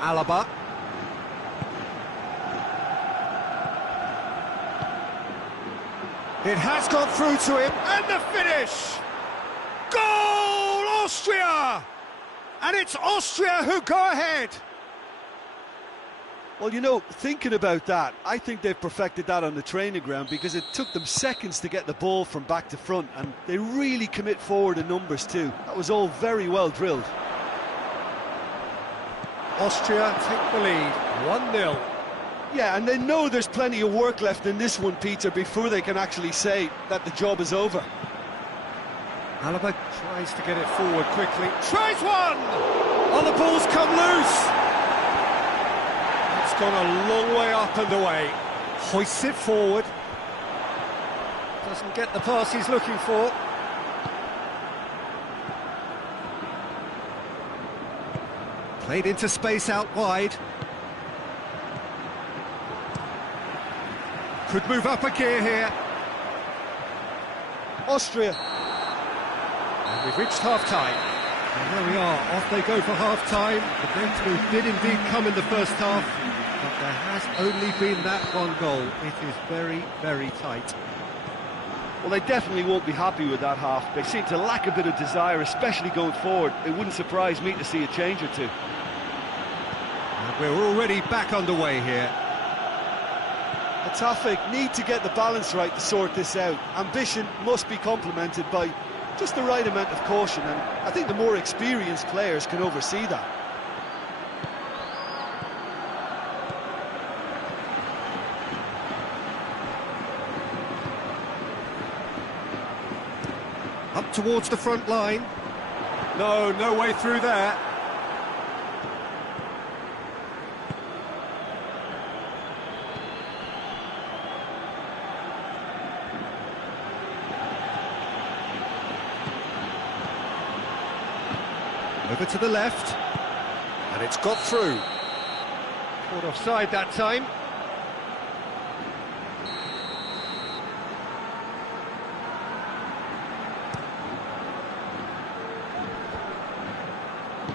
Alaba. It has gone through to him, and the finish! Goal, Austria! And it's Austria who go ahead! Well, you know, thinking about that, I think they've perfected that on the training ground because it took them seconds to get the ball from back to front, and they really commit forward in numbers too. That was all very well drilled. Austria take the lead, 1-0. Yeah, and they know there's plenty of work left in this one, Peter, before they can actually say that the job is over. Alaba tries to get it forward quickly. Tries one! Oh, the ball's come loose! It's gone a long way up and away. Hoists it forward. Doesn't get the pass he's looking for. Played into space out wide. Could move up a gear here. Austria. And we've reached half-time. And there we are, off they go for half-time. The breakthrough did indeed come in the first half, but there has only been that one goal. It is very, very tight. Well, they definitely won't be happy with that half. They seem to lack a bit of desire, especially going forward. It wouldn't surprise me to see a change or two. And we're already back underway here. Atafik need to get the balance right to sort this out. Ambition must be complemented by just the right amount of caution, and I think the more experienced players can oversee that. Up towards the front line. No way through there. Over to the left, and it's got through. Caught offside that time.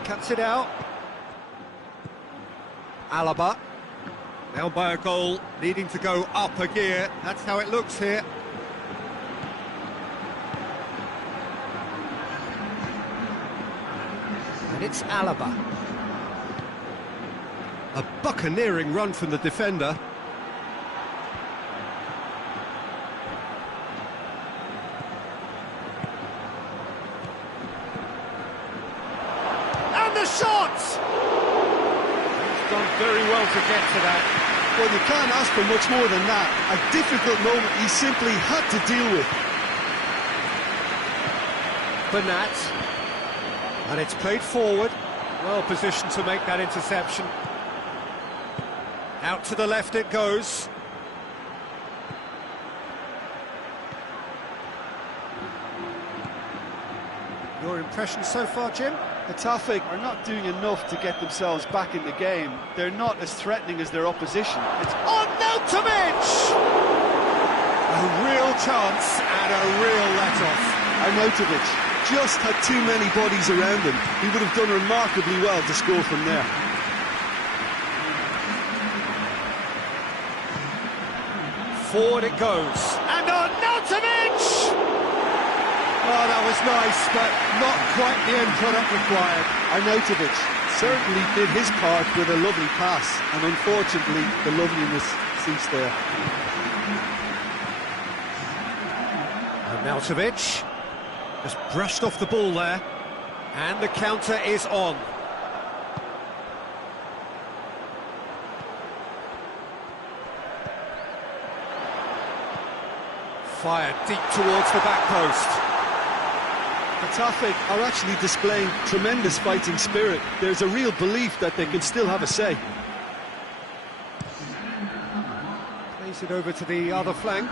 Cuts it out. Alaba, now by a goal, needing to go up a gear. That's how it looks here. And it's Alaba. A buccaneering run from the defender. And the shot! He's done very well to get to that. Well, you can't ask for much more than that. A difficult moment he simply had to deal with. Bernat. And it's played forward, well positioned to make that interception. Out to the left it goes. Your impression so far, Jim? Atafik are not doing enough to get themselves back in the game. They're not as threatening as their opposition. It's on Nautovic! A real chance and a real let-off. Arnautovic just had too many bodies around him. He would have done remarkably well to score from there. Forward it goes. And Arnautovic! Oh, that was nice, but not quite the end product required. Arnautovic certainly did his part with a lovely pass, and unfortunately the loveliness ceased there. Arnautovic just brushed off the ball there, and the counter is on. Fired deep towards the back post. Atafik are actually displaying tremendous fighting spirit. There's a real belief that they can still have a say. Plays it over to the other flank.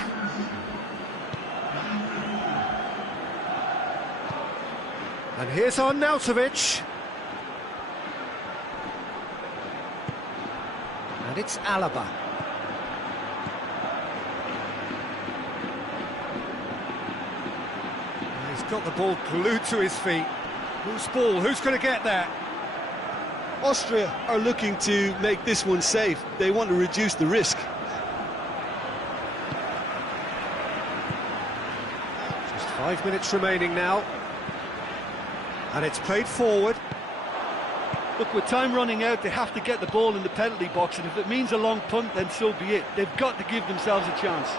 And here's Arnautovic. And it's Alaba. He's got the ball glued to his feet. Whose ball? Who's going to get there? Austria are looking to make this one safe. They want to reduce the risk. Just 5 minutes remaining now. And it's played forward. Look, with time running out, they have to get the ball in the penalty box, and if it means a long punt, then so be it. They've got to give themselves a chance.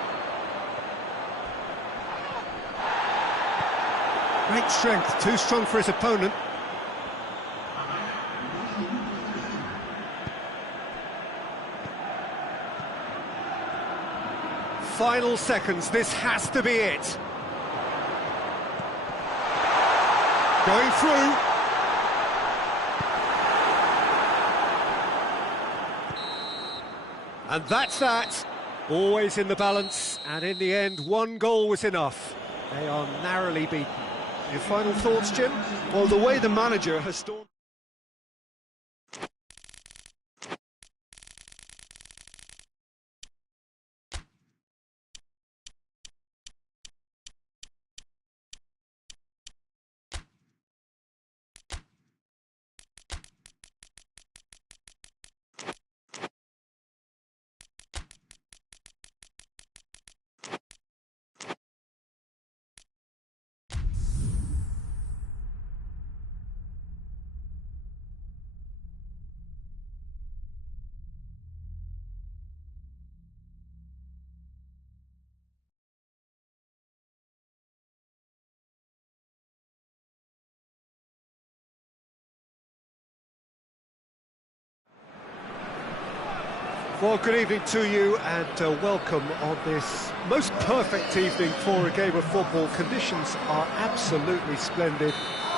Great strength, too strong for his opponent. Final seconds, this has to be it. Going through. And that's that. Always in the balance, and in the end, one goal was enough. They are narrowly beaten. Your final thoughts, Jim? Well, the way the manager has stormed Well, good evening to you and welcome on this most perfect evening for a game of football. Conditions are absolutely splendid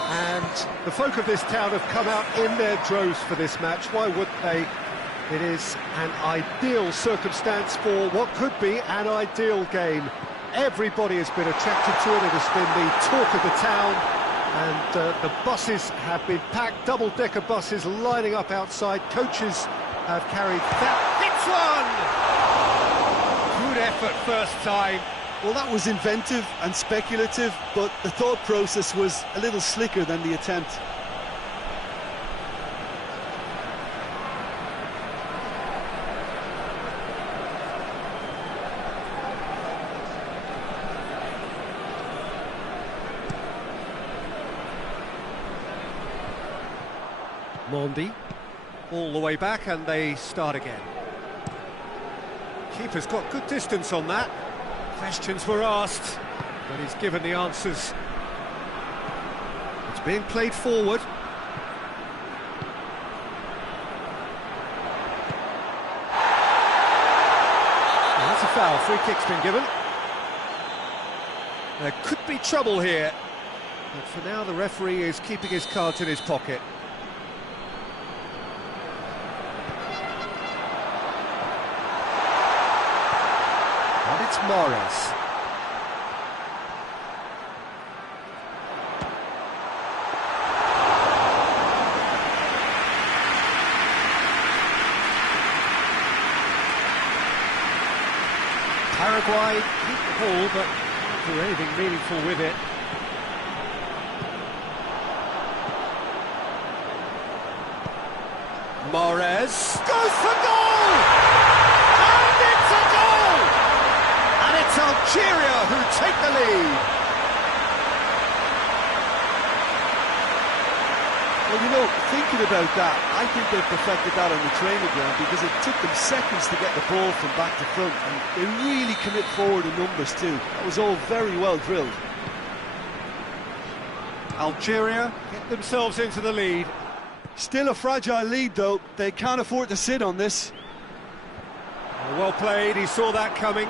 and the folk of this town have come out in their droves for this match. Why wouldn't they? It is an ideal circumstance for what could be an ideal game. Everybody has been attracted to it. It has been the talk of the town, and the buses have been packed, double-decker buses lining up outside. Coaches have carried that. Hits one! Good effort first time. Well, that was inventive and speculative, but the thought process was a little slicker than the attempt. Mondi, all the way back, and they start again. Keeper's got good distance on that. Questions were asked, but he's given the answers. It's being played forward. Well, that's a foul. Free kick's been given. There could be trouble here, but for now the referee is keeping his cards in his pocket. It's Morris. Paraguay keep the ball, but not do anything meaningful with it. Morris goes for goal! And it's a goal! And it's Algeria who take the lead. Well, you know, thinking about that, I think they perfected that on the training ground because it took them seconds to get the ball from back to front, and they really commit forward in numbers too. That was all very well drilled. Algeria get themselves into the lead. Still a fragile lead though, they can't afford to sit on this. Well played, he saw that coming.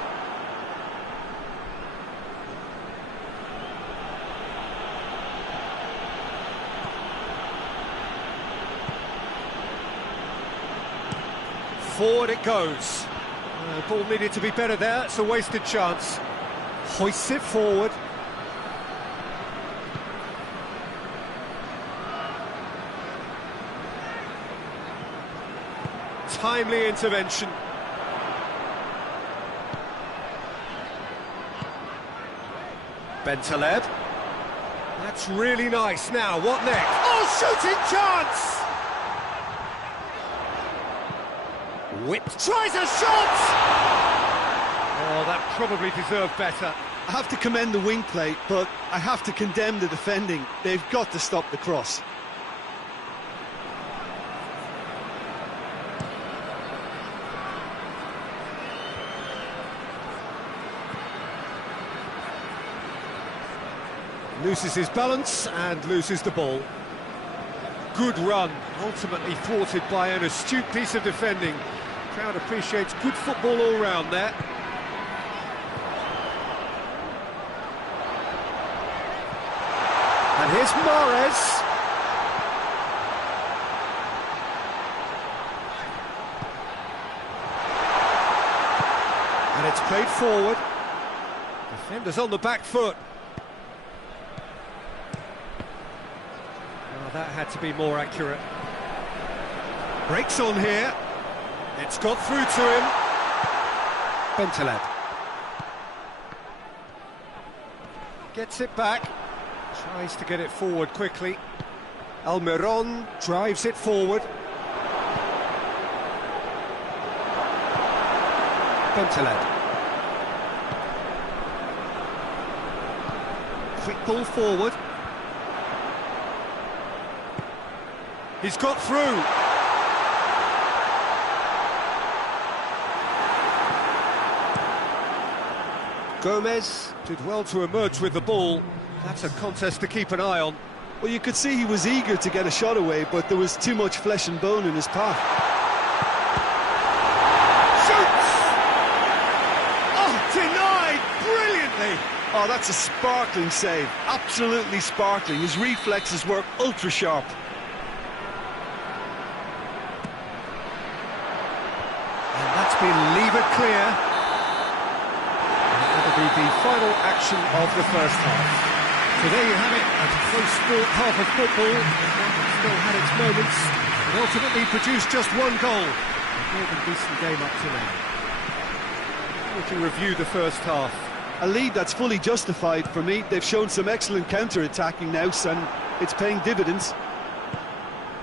Forward it goes. The ball needed to be better there, it's a wasted chance. Hoists it forward. Timely intervention. Bentaleb. That's really nice. Now, what next? Oh, shooting chance! Whipped, tries a shot! Oh, that probably deserved better. I have to commend the wing play, but I have to condemn the defending. They've got to stop the cross. Loses his balance and loses the ball. Good run, ultimately thwarted by an astute piece of defending. Crowd appreciates good football all round there. And here's Morris. And it's played forward. Defenders on the back foot. Well, that had to be more accurate. Breaks on here. It's got through to him. Bentaleb. Gets it back. Tries to get it forward quickly. Almiron drives it forward. Bentaleb. Quick ball forward. He's got through. Gomez did well to emerge with the ball. That's a contest to keep an eye on. Well, you could see he was eager to get a shot away, but there was too much flesh and bone in his path. Oh, that's a sparkling save. Absolutely sparkling. His reflexes were ultra sharp. And that's been levered clear. And that'll be the final action of the first half. So there you have it, a close-fought half of football. It still had its moments, and ultimately produced just one goal. A more than decent game up to now. We can review the first half. A lead that's fully justified for me. They've shown some excellent counter-attacking now, and it's paying dividends.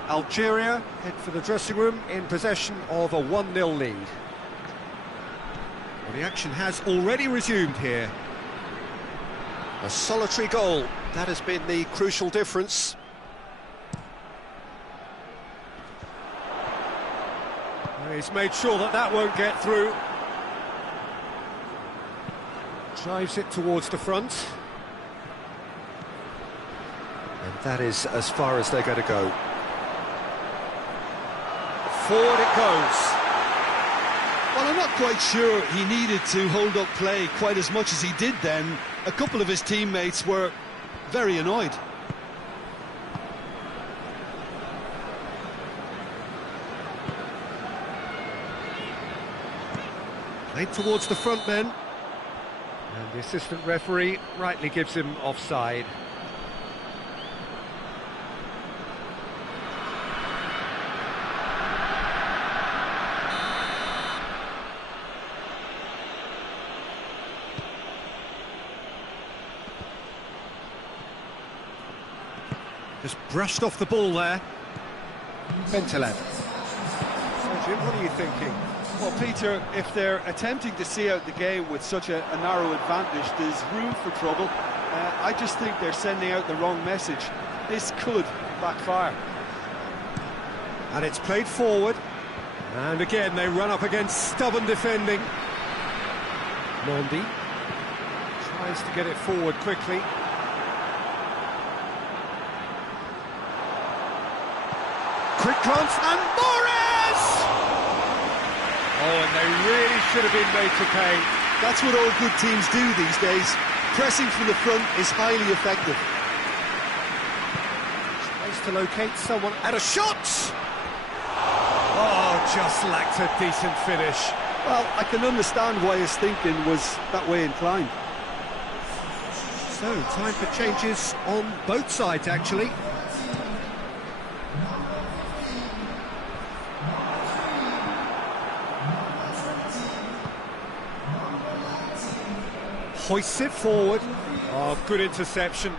Algeria head for the dressing room in possession of a 1-0 lead. Well, the action has already resumed here. A solitary goal, that has been the crucial difference. He's made sure that that won't get through. Drives it towards the front. And that is as far as they're going to go. Forward it goes. Well, I'm not quite sure he needed to hold up play quite as much as he did then. A couple of his teammates were very annoyed. Played towards the front men. And the assistant referee rightly gives him offside. Just brushed off the ball there. Bentaleb. So Jim, what are you thinking? Well, Peter, if they're attempting to see out the game with such a narrow advantage, there's room for trouble. I just think they're sending out the wrong message. This could backfire. And it's played forward. And again, they run up against stubborn defending. Mondi tries to get it forward quickly. Quick glance, and Morris! Oh, and they really should have been made to pay. That's what all good teams do these days. Pressing from the front is highly effective. Tries to locate someone, and a shot! Oh, just lacked a decent finish. Well, I can understand why his thinking was that way inclined. So, time for changes on both sides, actually. Hoists it forward. Oh, good interception.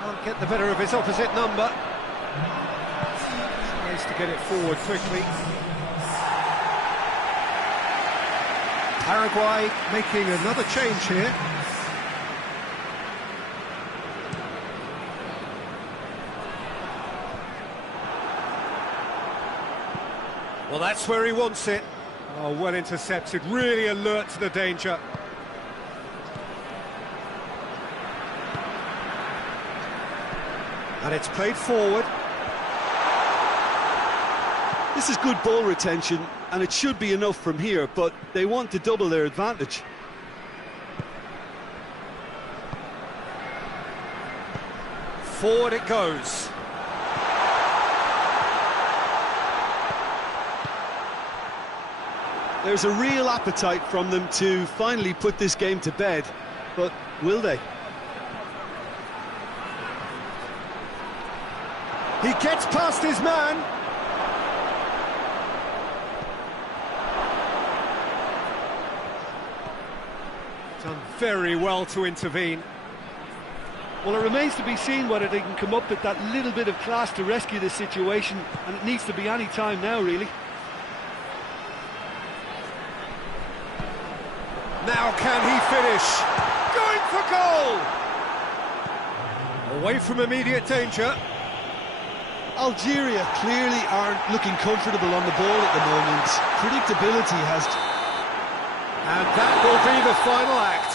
Can't get the better of his opposite number. Tries to get it forward quickly. Paraguay making another change here. Well, that's where he wants it. Oh, well intercepted, really alert to the danger. And it's played forward. This is good ball retention, and it should be enough from here, but they want to double their advantage. Forward it goes. There's a real appetite from them to finally put this game to bed, but will they? He gets past his man. Done very well to intervene. Well, it remains to be seen whether they can come up with that little bit of class to rescue the situation, and it needs to be any time now, really. Now can he finish? Going for goal! Away from immediate danger. Algeria clearly aren't looking comfortable on the ball at the moment. Predictability has... And that will be the final act.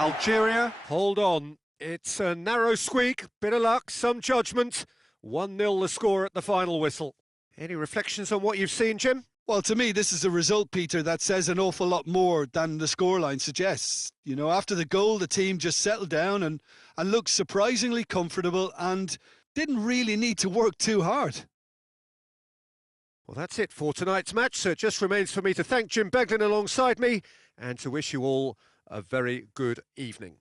Algeria, hold on. It's a narrow squeak, bit of luck, some judgment. 1-0 the score at the final whistle. Any reflections on what you've seen, Jim? Well, to me, this is a result, Peter, that says an awful lot more than the scoreline suggests. You know, after the goal, the team just settled down and looked surprisingly comfortable and didn't really need to work too hard. Well, that's it for tonight's match, so it just remains for me to thank Jim Beglin alongside me and to wish you all a very good evening.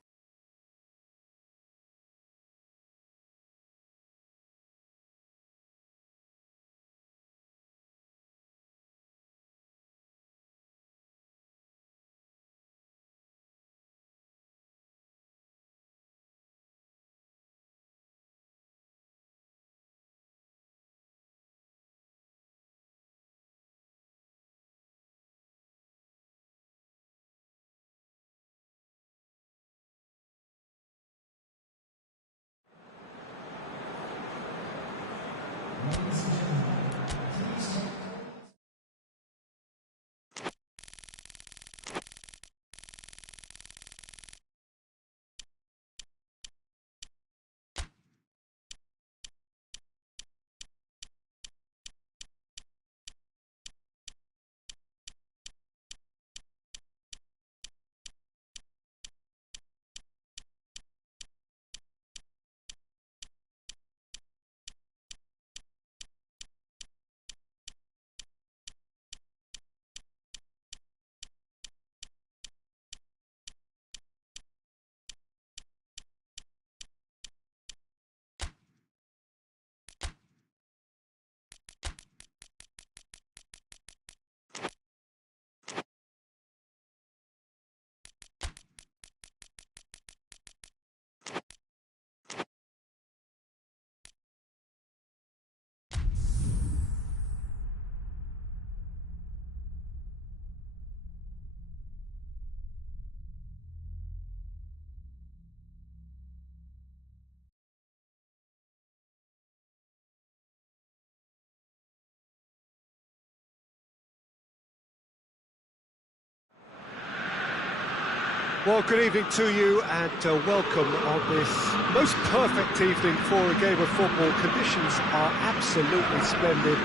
Well, good evening to you and welcome on this most perfect evening for a game of football. Conditions are absolutely splendid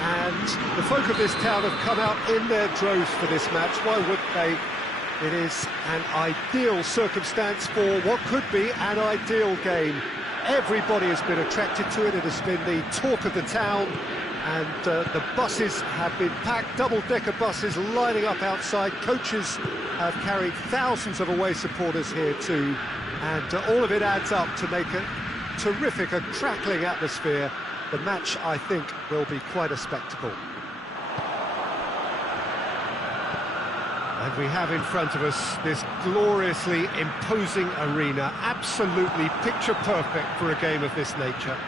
and the folk of this town have come out in their droves for this match. Why wouldn't they? It is an ideal circumstance for what could be an ideal game. Everybody has been attracted to it. It has been the talk of the town. And the buses have been packed, double-decker buses lining up outside. Coaches have carried thousands of away supporters here too. And all of it adds up to make a terrific, a crackling atmosphere. The match, I think, will be quite a spectacle. And we have in front of us this gloriously imposing arena. Absolutely picture perfect for a game of this nature.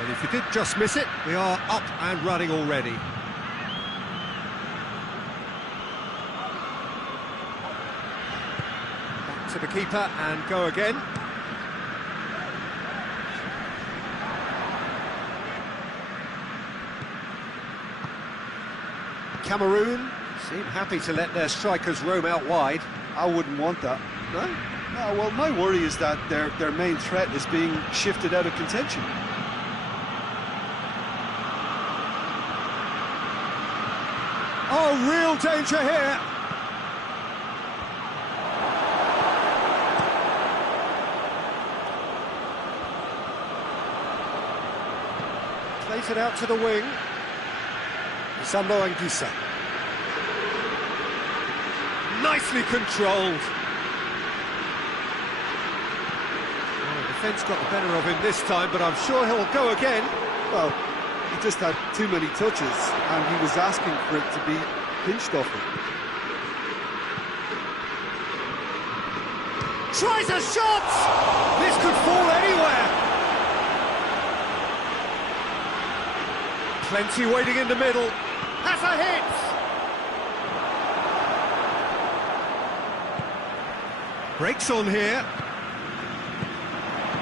And if you did just miss it, we are up and running already. Back to the keeper and go again. Cameroon seem happy to let their strikers roam out wide. I wouldn't want that. No? No, well, my worry is that their main threat is being shifted out of contention. Oh, real danger here. Plays it out to the wing. Saba and Gisa. Nicely controlled. Oh, the defence got the better of him this time, but I'm sure he'll go again. Well, he just had too many touches and he was asking for it to be pinched off him. Tries a shot! This could fall anywhere. Plenty waiting in the middle. Has a hit! Breaks on here.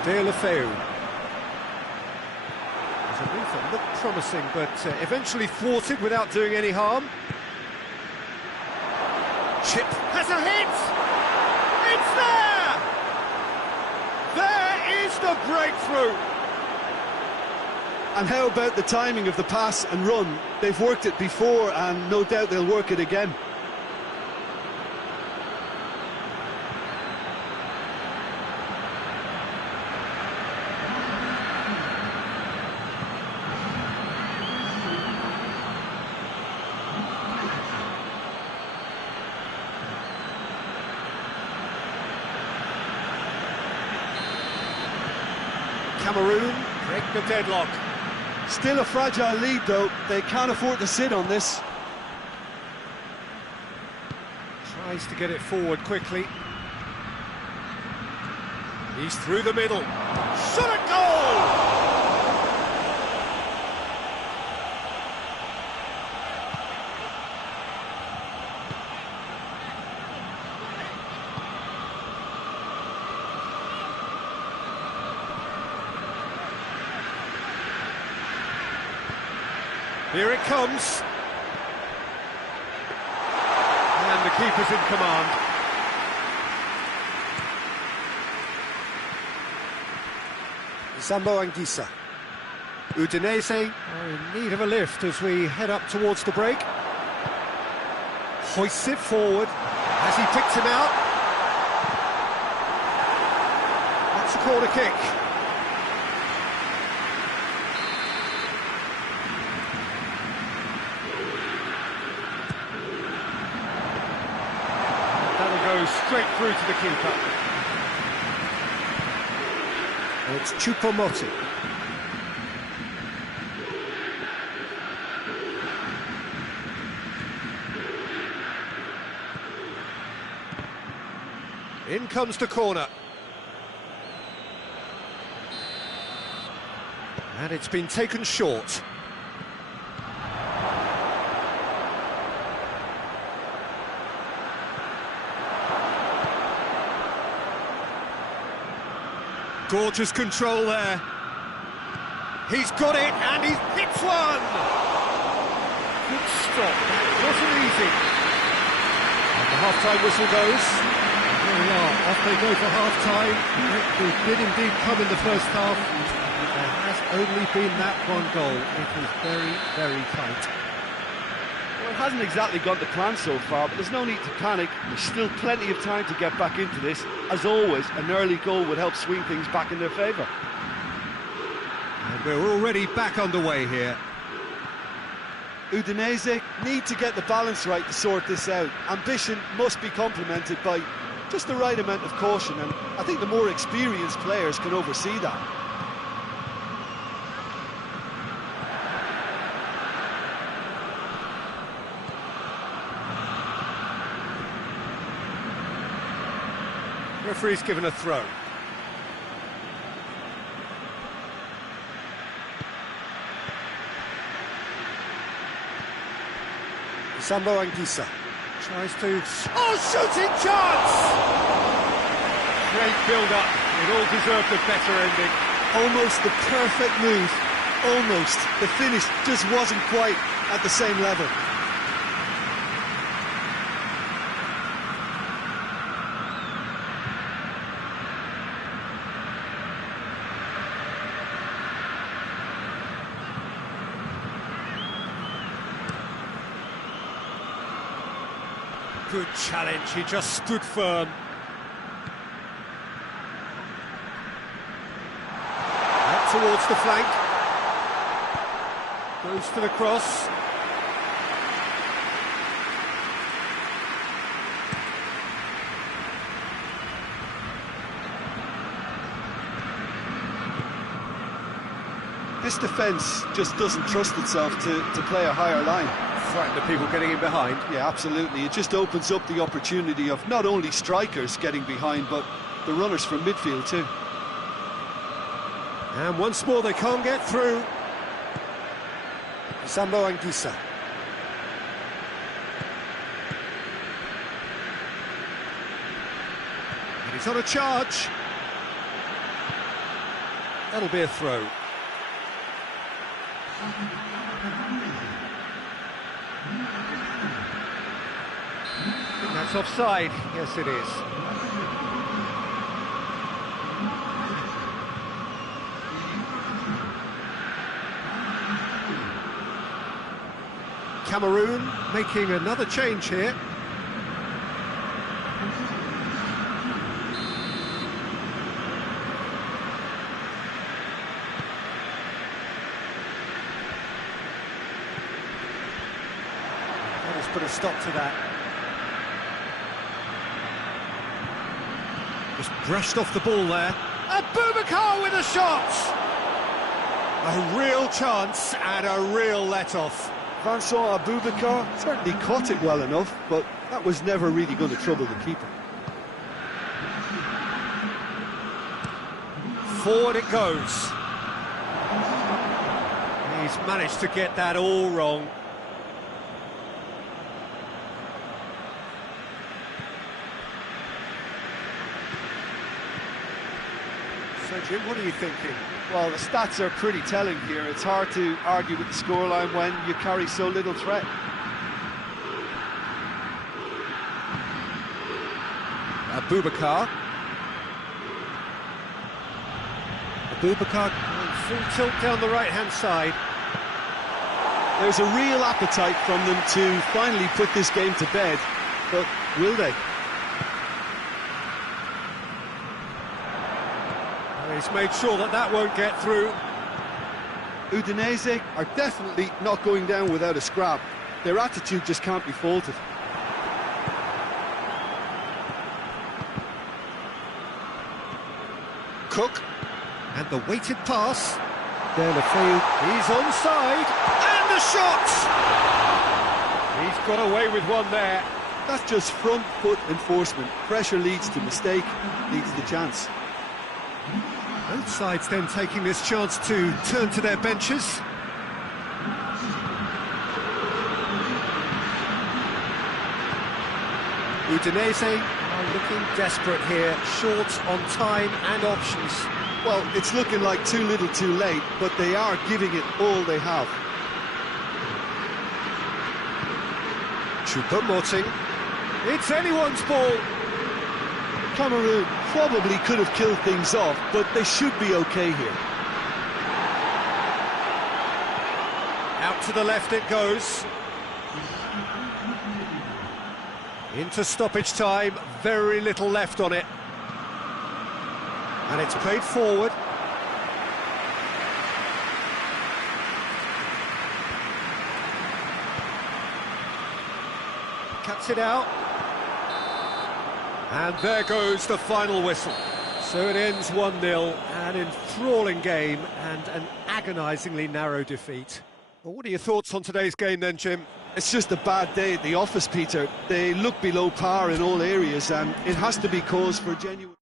De La Feu. There's a move that looked promising, but eventually thwarted without doing any harm. Chip has a hit! It's there! There is the breakthrough! And how about the timing of the pass and run? They've worked it before, and no doubt they'll work it again. Cameroon break the deadlock. Still a fragile lead, though. They can't afford to sit on this. Tries to get it forward quickly. He's through the middle. Shot at goal! Here it comes. And the keeper's in command. Saba Anguissa. Udinese are in need of a lift as we head up towards the break. Hoists it forward. Has he picked him out? That's a corner kick. Goes straight through to the keeper. And it's Choupo-Moting. In comes the corner. And it's been taken short. Gorgeous control there. He's got it, and he hits one! Good stop, that wasn't easy. And the half-time whistle goes. And here we are, off they go for half-time. It did indeed come in the first half. There has only been that one goal. It was very, very tight. Well, it hasn't exactly gone to plan so far, but there's no need to panic. There's still plenty of time to get back into this. As always, an early goal would help swing things back in their favour. And we're already back underway here. Udinese need to get the balance right to sort this out. Ambition must be complemented by just the right amount of caution, and I think the more experienced players can oversee that. Referee's given a throw. Saba Anguissa tries to... Oh, shooting chance! Great build-up. It all deserved a better ending. Almost the perfect move. Almost. The finish just wasn't quite at the same level. Good challenge, he just stood firm. Out towards the flank. Goes for the cross. This defence just doesn't trust itself to play a higher line. Frightened of people getting in behind. Yeah, absolutely. It just opens up the opportunity of not only strikers getting behind, but the runners from midfield too. And once more they can't get through. Saba Anguissa. And he's on a charge. That'll be a throw. That's offside. Yes, it is. Cameroon making another change here. Let us put a stop to that. Just brushed off the ball there. Abubakar with a shot! A real chance and a real let-off. Vincent Abubakar certainly caught it well enough, but that was never really going to trouble the keeper. Forward it goes. He's managed to get that all wrong. So, Jim, what are you thinking? Well, the stats are pretty telling here. It's hard to argue with the scoreline when you carry so little threat. Abubakar. Abubakar going full tilt down the right-hand side. There's a real appetite from them to finally put this game to bed, but will they? He's made sure that that won't get through. Udinese are definitely not going down without a scrap. Their attitude just can't be faulted. Cook, and the weighted pass. He's onside, and the shot! He's got away with one there. That's just front foot enforcement. Pressure leads to mistake, leads to chance. Both sides then taking this chance to turn to their benches. Udinese are looking desperate here, short on time and options. Well, it's looking like too little too late, but they are giving it all they have. Choupo-Moting. It's anyone's ball. Cameroon probably could have killed things off, but they should be okay here. Out to the left it goes. Into stoppage time, very little left on it. And it's played forward. Cuts it out. And there goes the final whistle. So it ends 1-0, an enthralling game and an agonisingly narrow defeat. Well, what are your thoughts on today's game then, Jim? It's just a bad day at the office, Peter. They look below par in all areas, and it has to be cause for genuine...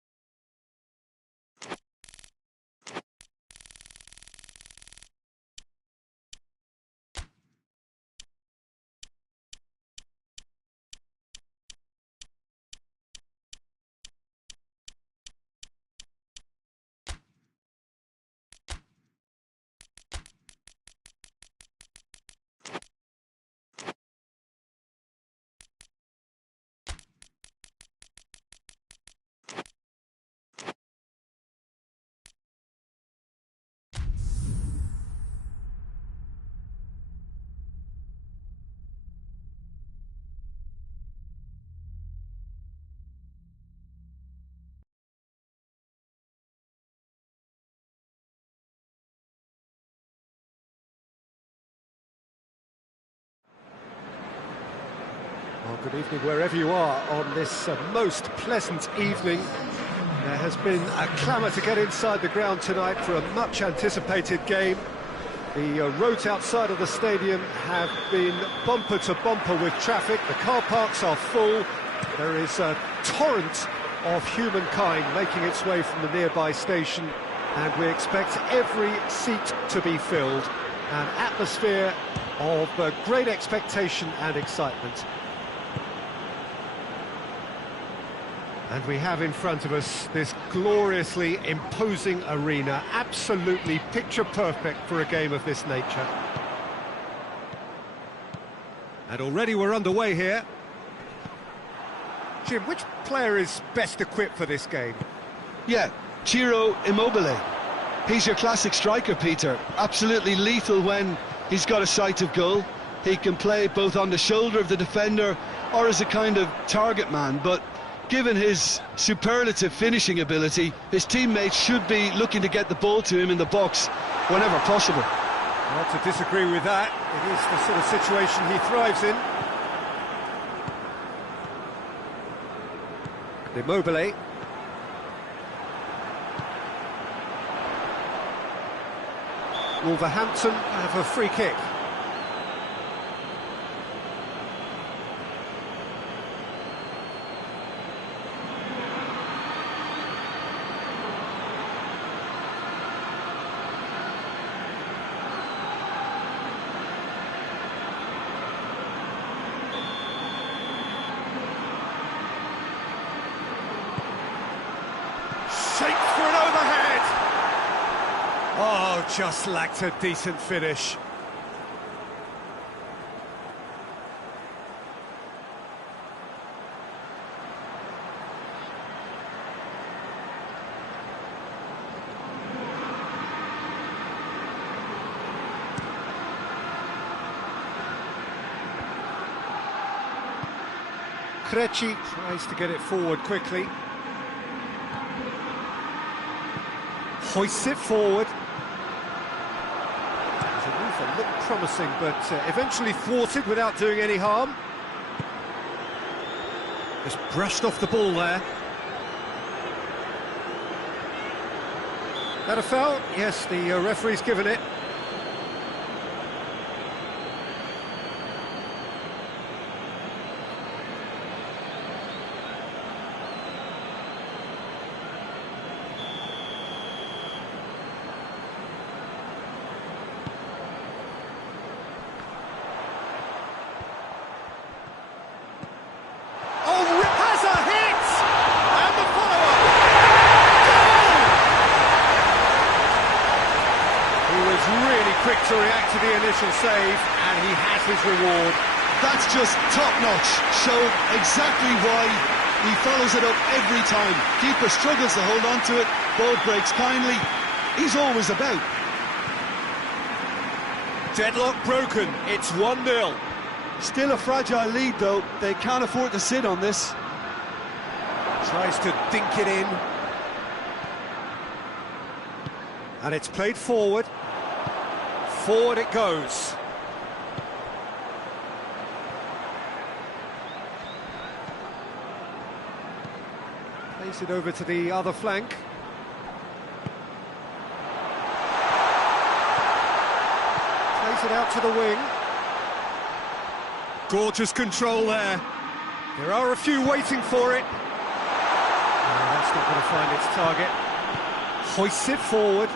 Well, good evening wherever you are on this most pleasant evening. There has been a clamour to get inside the ground tonight for a much anticipated game. The roads outside of the stadium have been bumper to bumper with traffic. The car parks are full. There is a torrent of humankind making its way from the nearby station, and we expect every seat to be filled. An atmosphere of great expectation and excitement. And we have in front of us this gloriously imposing arena, absolutely picture perfect for a game of this nature. And already we're underway here. Jim, which player is best equipped for this game? Yeah, Ciro Immobile. He's your classic striker, Peter. Absolutely lethal when he's got a sight of goal. He can play both on the shoulder of the defender or as a kind of target man, but given his superlative finishing ability, his teammates should be looking to get the ball to him in the box whenever possible. Not to disagree with that. It is the sort of situation he thrives in. Immobile. Wolverhampton have a free kick. Shapes for an overhead. Oh, just lacked a decent finish. Krejci tries to get it forward quickly. Hoists it forward. The move looked promising, but eventually thwarted without doing any harm. Just brushed off the ball there. That a foul? Yes, the referee's given it. Quick to react to the initial save, and he has his reward. That's just top-notch. Showed exactly why he follows it up every time. Keeper struggles to hold on to it, ball breaks kindly. He's always about. Deadlock broken, it's 1-0. Still a fragile lead though, they can't afford to sit on this. Tries to dink it in. And it's played forward. Forward it goes. Plays it over to the other flank. Plays it out to the wing. Gorgeous control there. There are a few waiting for it. No, that's not going to find its target. Hoists it forward.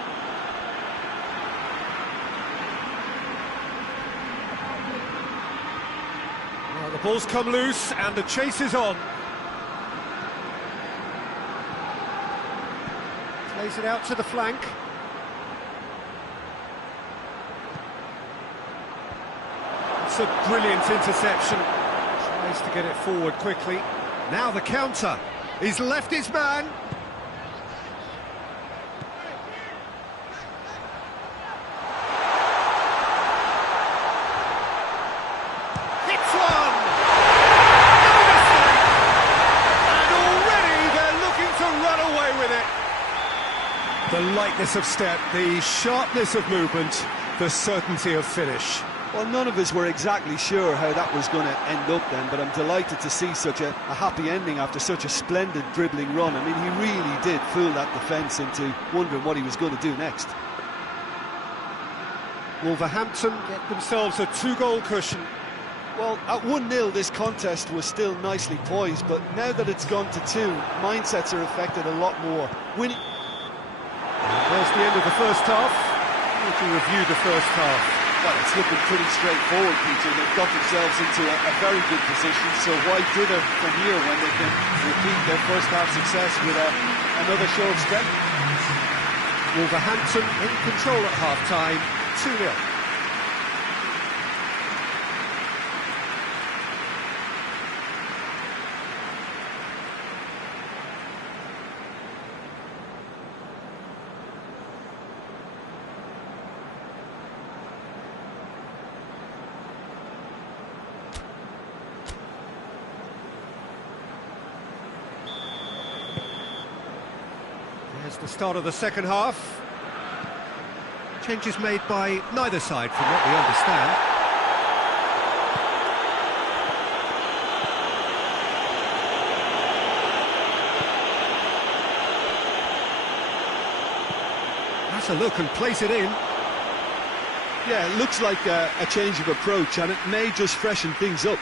The ball's come loose and the chase is on. Plays it out to the flank. It's a brilliant interception. Tries to get it forward quickly. Now the counter. He's left his man. The lightness of step, the sharpness of movement, the certainty of finish. Well, none of us were exactly sure how that was going to end up then, but I'm delighted to see such a happy ending after such a splendid dribbling run. I mean, he really did fool that defence into wondering what he was going to do next. Wolverhampton get themselves a 2-goal cushion. Well, at 1-0 this contest was still nicely poised, but now that it's gone to 2, mindsets are affected a lot more. Winning. There's the end of the first half. We can review the first half. Well, it's looking pretty straightforward, Peter. They've got themselves into a very good position, so why dither from here when they can repeat their first half success with another show of strength? Wolverhampton in control at half-time, 2-0. As the start of the second half. Changes made by neither side from what we understand. That's a look and place it in. Yeah, it looks like a change of approach, and it may just freshen things up.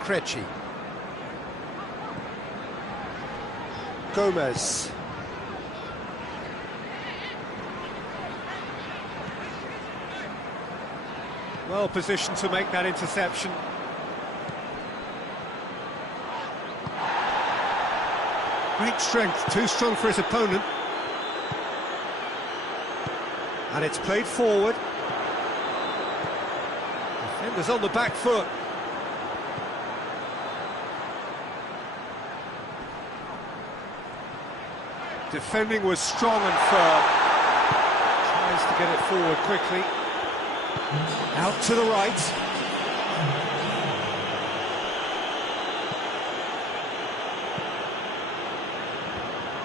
Krejci. Gomez. Well positioned to make that interception. Great strength, too strong for his opponent. And it's played forward. Defenders on the back foot. Defending was strong and firm. Tries to get it forward quickly. Out to the right.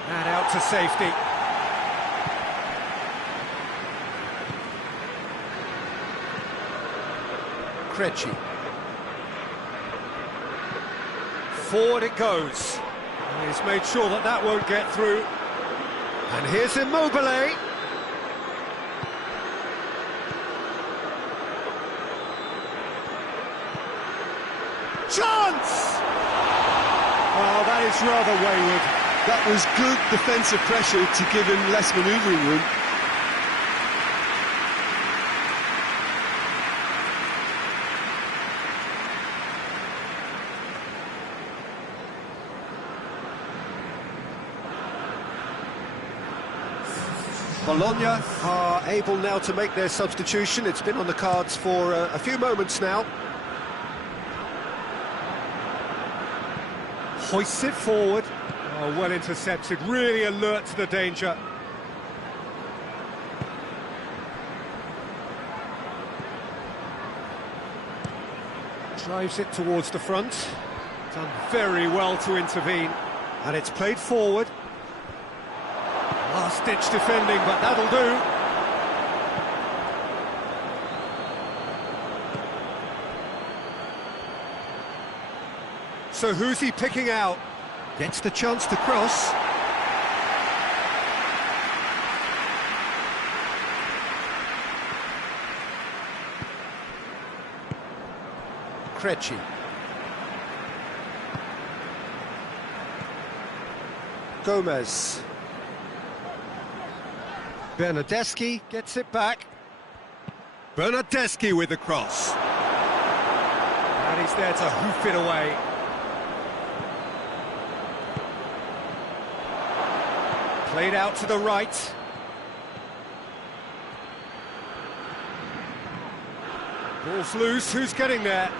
And out to safety. Krejci. Forward it goes. And he's made sure that that won't get through. And here's Immobile. Chance! Oh, that is rather wayward. That was good defensive pressure to give him less manoeuvring room. Bologna are able now to make their substitution. It's been on the cards for a few moments now. Hoists it forward. Oh, well intercepted, really alert to the danger. Drives it towards the front. Done very well to intervene. And it's played forward. Last-ditch defending, but that'll do. So who's he picking out? Gets the chance to cross. Krejci. Gomez. Bernardeschi gets it back. Bernardeschi with the cross. And he's there to hoof it away. Played out to the right. Ball's loose, who's getting there?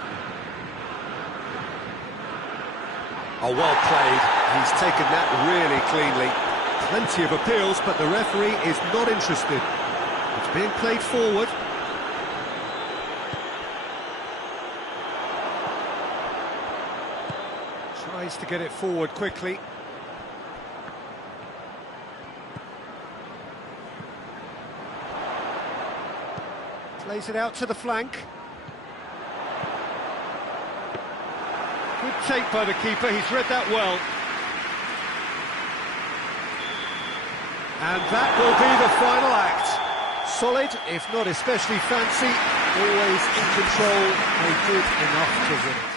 Oh, well played. He's taken that really cleanly. Plenty of appeals, but the referee is not interested. It's being played forward. Tries to get it forward quickly. Plays it out to the flank. Good take by the keeper, he's read that well. And that will be the final act. Solid, if not especially fancy, always in control, they did enough to win it.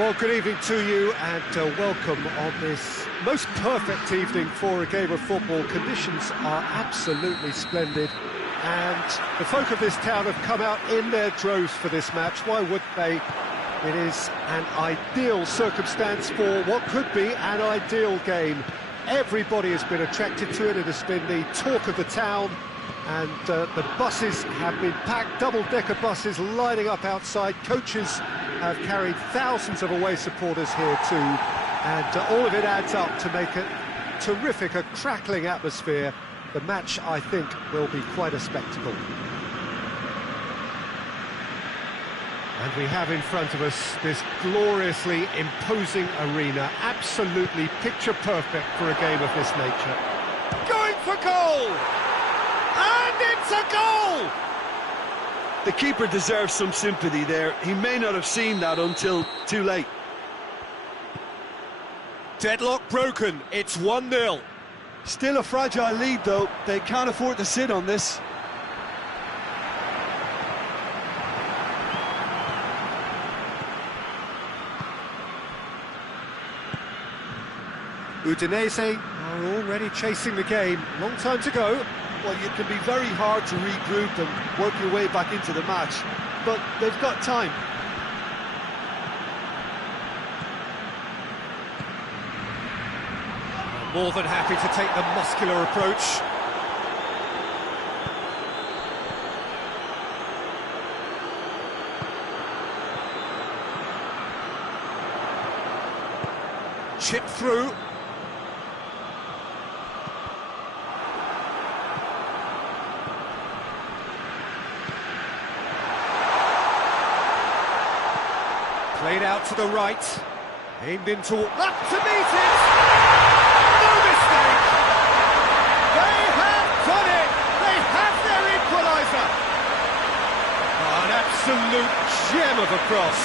Well, good evening to you and welcome on this most perfect evening for a game of football. Conditions are absolutely splendid and the folk of this town have come out in their droves for this match. Why would they? It is an ideal circumstance for what could be an ideal game. Everybody has been attracted to it. It has been the talk of the town. And the buses have been packed, double-decker buses lining up outside. Coaches have carried thousands of away supporters here too. And all of it adds up to make a terrific, a crackling atmosphere. The match, I think, will be quite a spectacle. And we have in front of us this gloriously imposing arena, absolutely picture-perfect for a game of this nature. Going for goal! And it's a goal! The keeper deserves some sympathy there. He may not have seen that until too late. Deadlock broken, it's 1-0. Still a fragile lead though, they can't afford to sit on this. Udinese are already chasing the game, long time to go. Well, it can be very hard to regroup and work your way back into the match, but they've got time. More than happy to take the muscular approach. Chip through. Played out to the right, aimed into up to meet it. No mistake. They have done it. They have their equaliser. Oh, an absolute gem of a cross.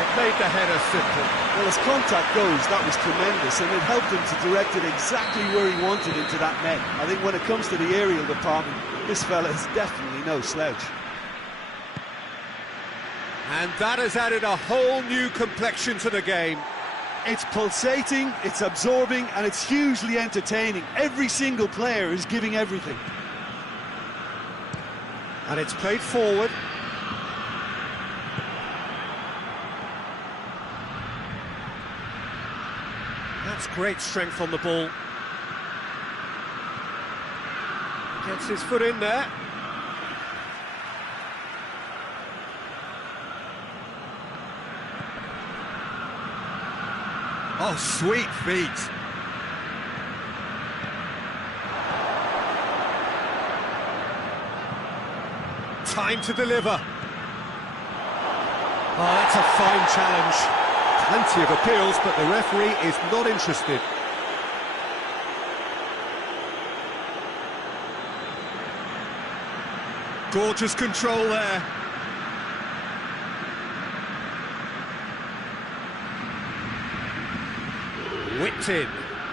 It made the header simple. Well, as contact goes, that was tremendous, and it helped him to direct it exactly where he wanted into that net. I think when it comes to the aerial department, this fella is definitely no slouch. And that has added a whole new complexion to the game. It's pulsating, it's absorbing, and it's hugely entertaining. Every single player is giving everything. And it's played forward. That's great strength on the ball. Gets his foot in there. Oh, sweet feet. Time to deliver. Oh, that's a fine challenge. Plenty of appeals, but the referee is not interested. Gorgeous control there. Whipped in.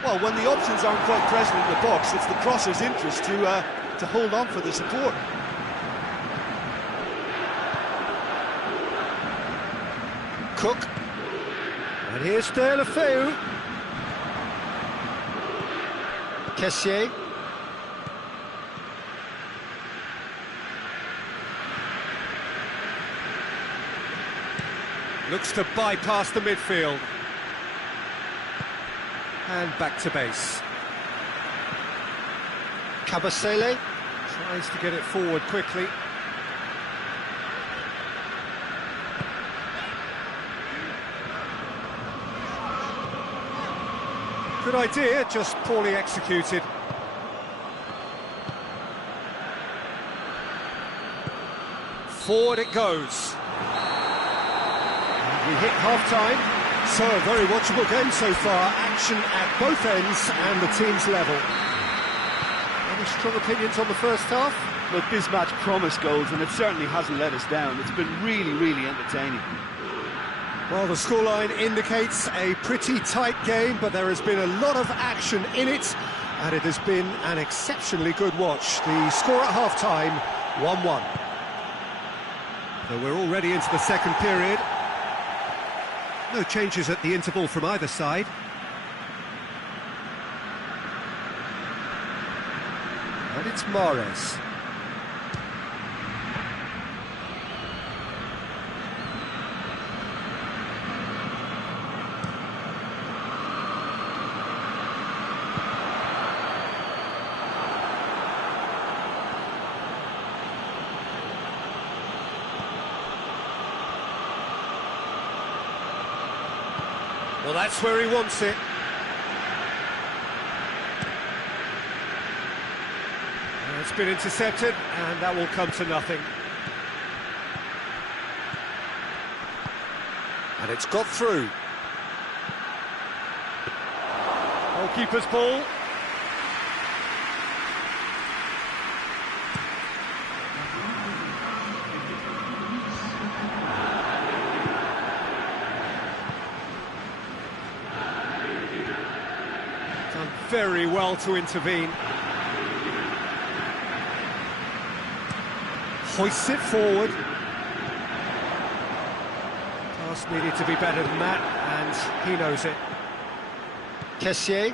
Well, when the options aren't quite present in the box, it's the crosser's interest to hold on for the support. Cook. And here's Deulofeu. Kessié. Looks to bypass the midfield. And back to base. Cabasele tries to get it forward quickly. Good idea, just poorly executed. Forward it goes. And we hit half-time. So, a very watchable game so far. Action at both ends and the team's level. Any strong opinions on the first half? Look, this match promised goals, and it certainly hasn't let us down. It's been really, really entertaining. Well, the scoreline indicates a pretty tight game, but there has been a lot of action in it, and it has been an exceptionally good watch. The score at half-time, 1-1. So we're already into the second period. No changes at the interval from either side. And it's Mahrez. Well, that's where he wants it. It's been intercepted, and that will come to nothing. And it's got through. Goalkeeper's ball. Done very well to intervene. Hoists it forward. Pass needed to be better than that, and he knows it. Kessié.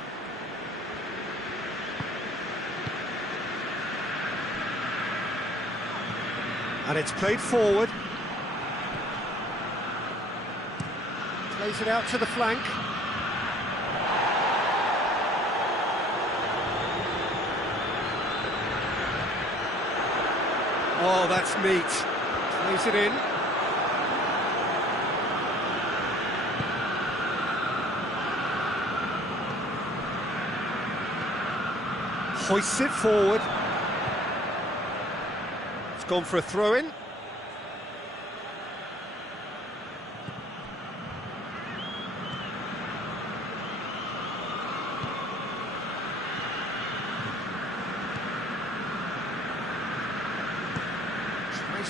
And it's played forward. Plays it out to the flank. Oh, that's neat. Plays it in. Hoists it forward. It's gone for a throw-in.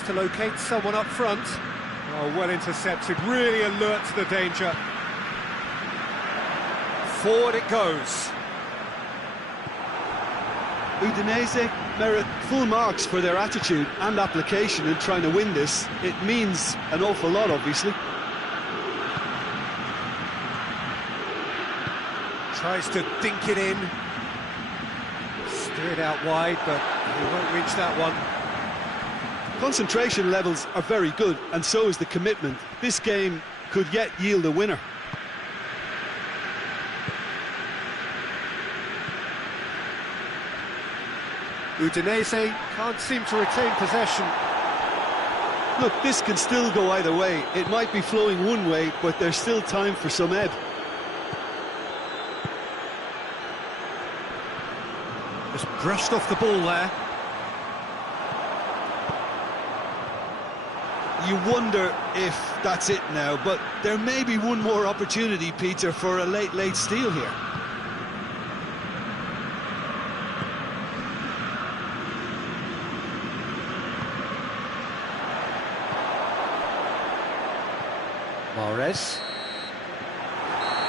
To locate someone up front. Oh, well intercepted, really alert to the danger. Forward it goes. Udinese merit full marks for their attitude and application in trying to win this. It means an awful lot, obviously. Tries to dink it in. Steered out wide, but he won't reach that one. Concentration levels are very good, and so is the commitment. This game could yet yield a winner. Udinese can't seem to retain possession. Look, this can still go either way. It might be flowing one way, but there's still time for some ebb. Just brushed off the ball there. You wonder if that's it now, but there may be one more opportunity, Peter, for a late steal here. Mahrez.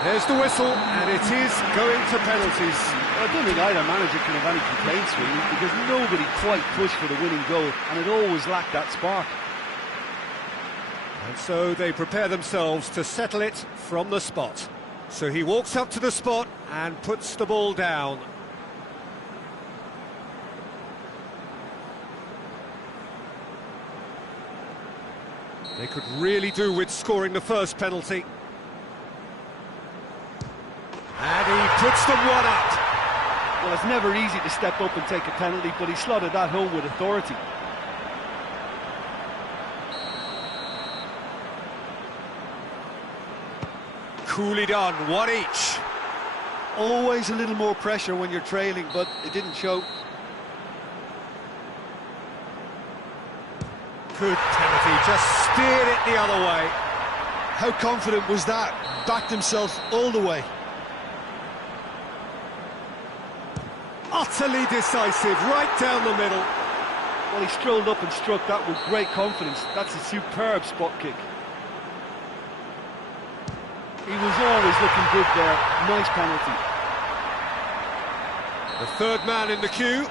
There's the whistle, and it is going to penalties. I don't think either manager can have any complaints, really, because nobody quite pushed for the winning goal, and it always lacked that spark. And so they prepare themselves to settle it from the spot. So he walks up to the spot and puts the ball down. They could really do with scoring the first penalty. And he puts them one up. Well, it's never easy to step up and take a penalty, but he slotted that home with authority. Coolly done, one each. Always a little more pressure when you're trailing, but it didn't show. Good penalty, just steered it the other way. How confident was that? Backed himself all the way. Utterly decisive, right down the middle. Well, he strolled up and struck that with great confidence. That's a superb spot kick. He was always looking good there. Nice penalty. The third man in the queue.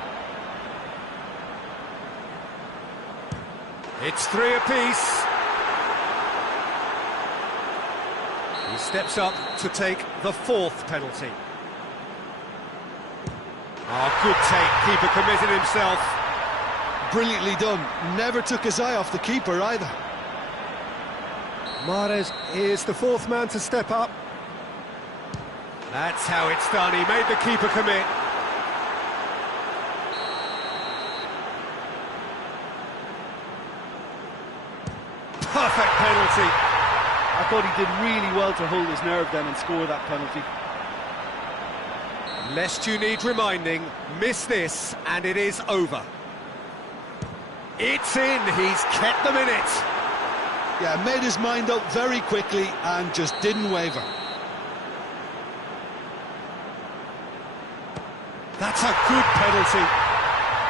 It's three apiece. He steps up to take the fourth penalty. Oh, good take, keeper committed himself. Brilliantly done, never took his eye off the keeper either. Mahrez is the fourth man to step up. That's how it's done, he made the keeper commit. Perfect penalty. I thought he did really well to hold his nerve then and score that penalty. Lest you need reminding, miss this and it is over. It's in, he's kept them in it. Yeah, made his mind up very quickly and just didn't waver. That's a good penalty.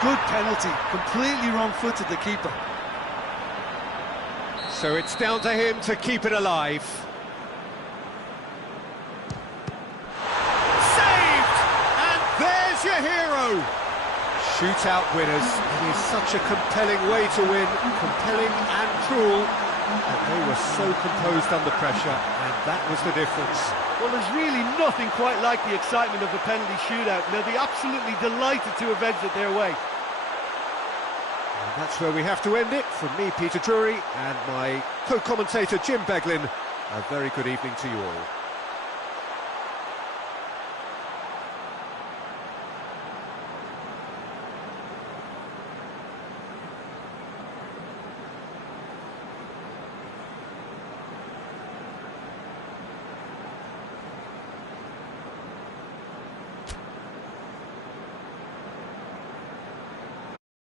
Good penalty, completely wrong-footed the keeper. So it's down to him to keep it alive. Saved! And there's your hero! Shootout winners. It is such a compelling way to win, compelling and cruel. And they were so composed under pressure, and that was the difference. Well, there's really nothing quite like the excitement of a penalty shootout. They'll be absolutely delighted to have edged it their way. And that's where we have to end it. From me, Peter Drury, and my co-commentator, Jim Beglin, a very good evening to you all.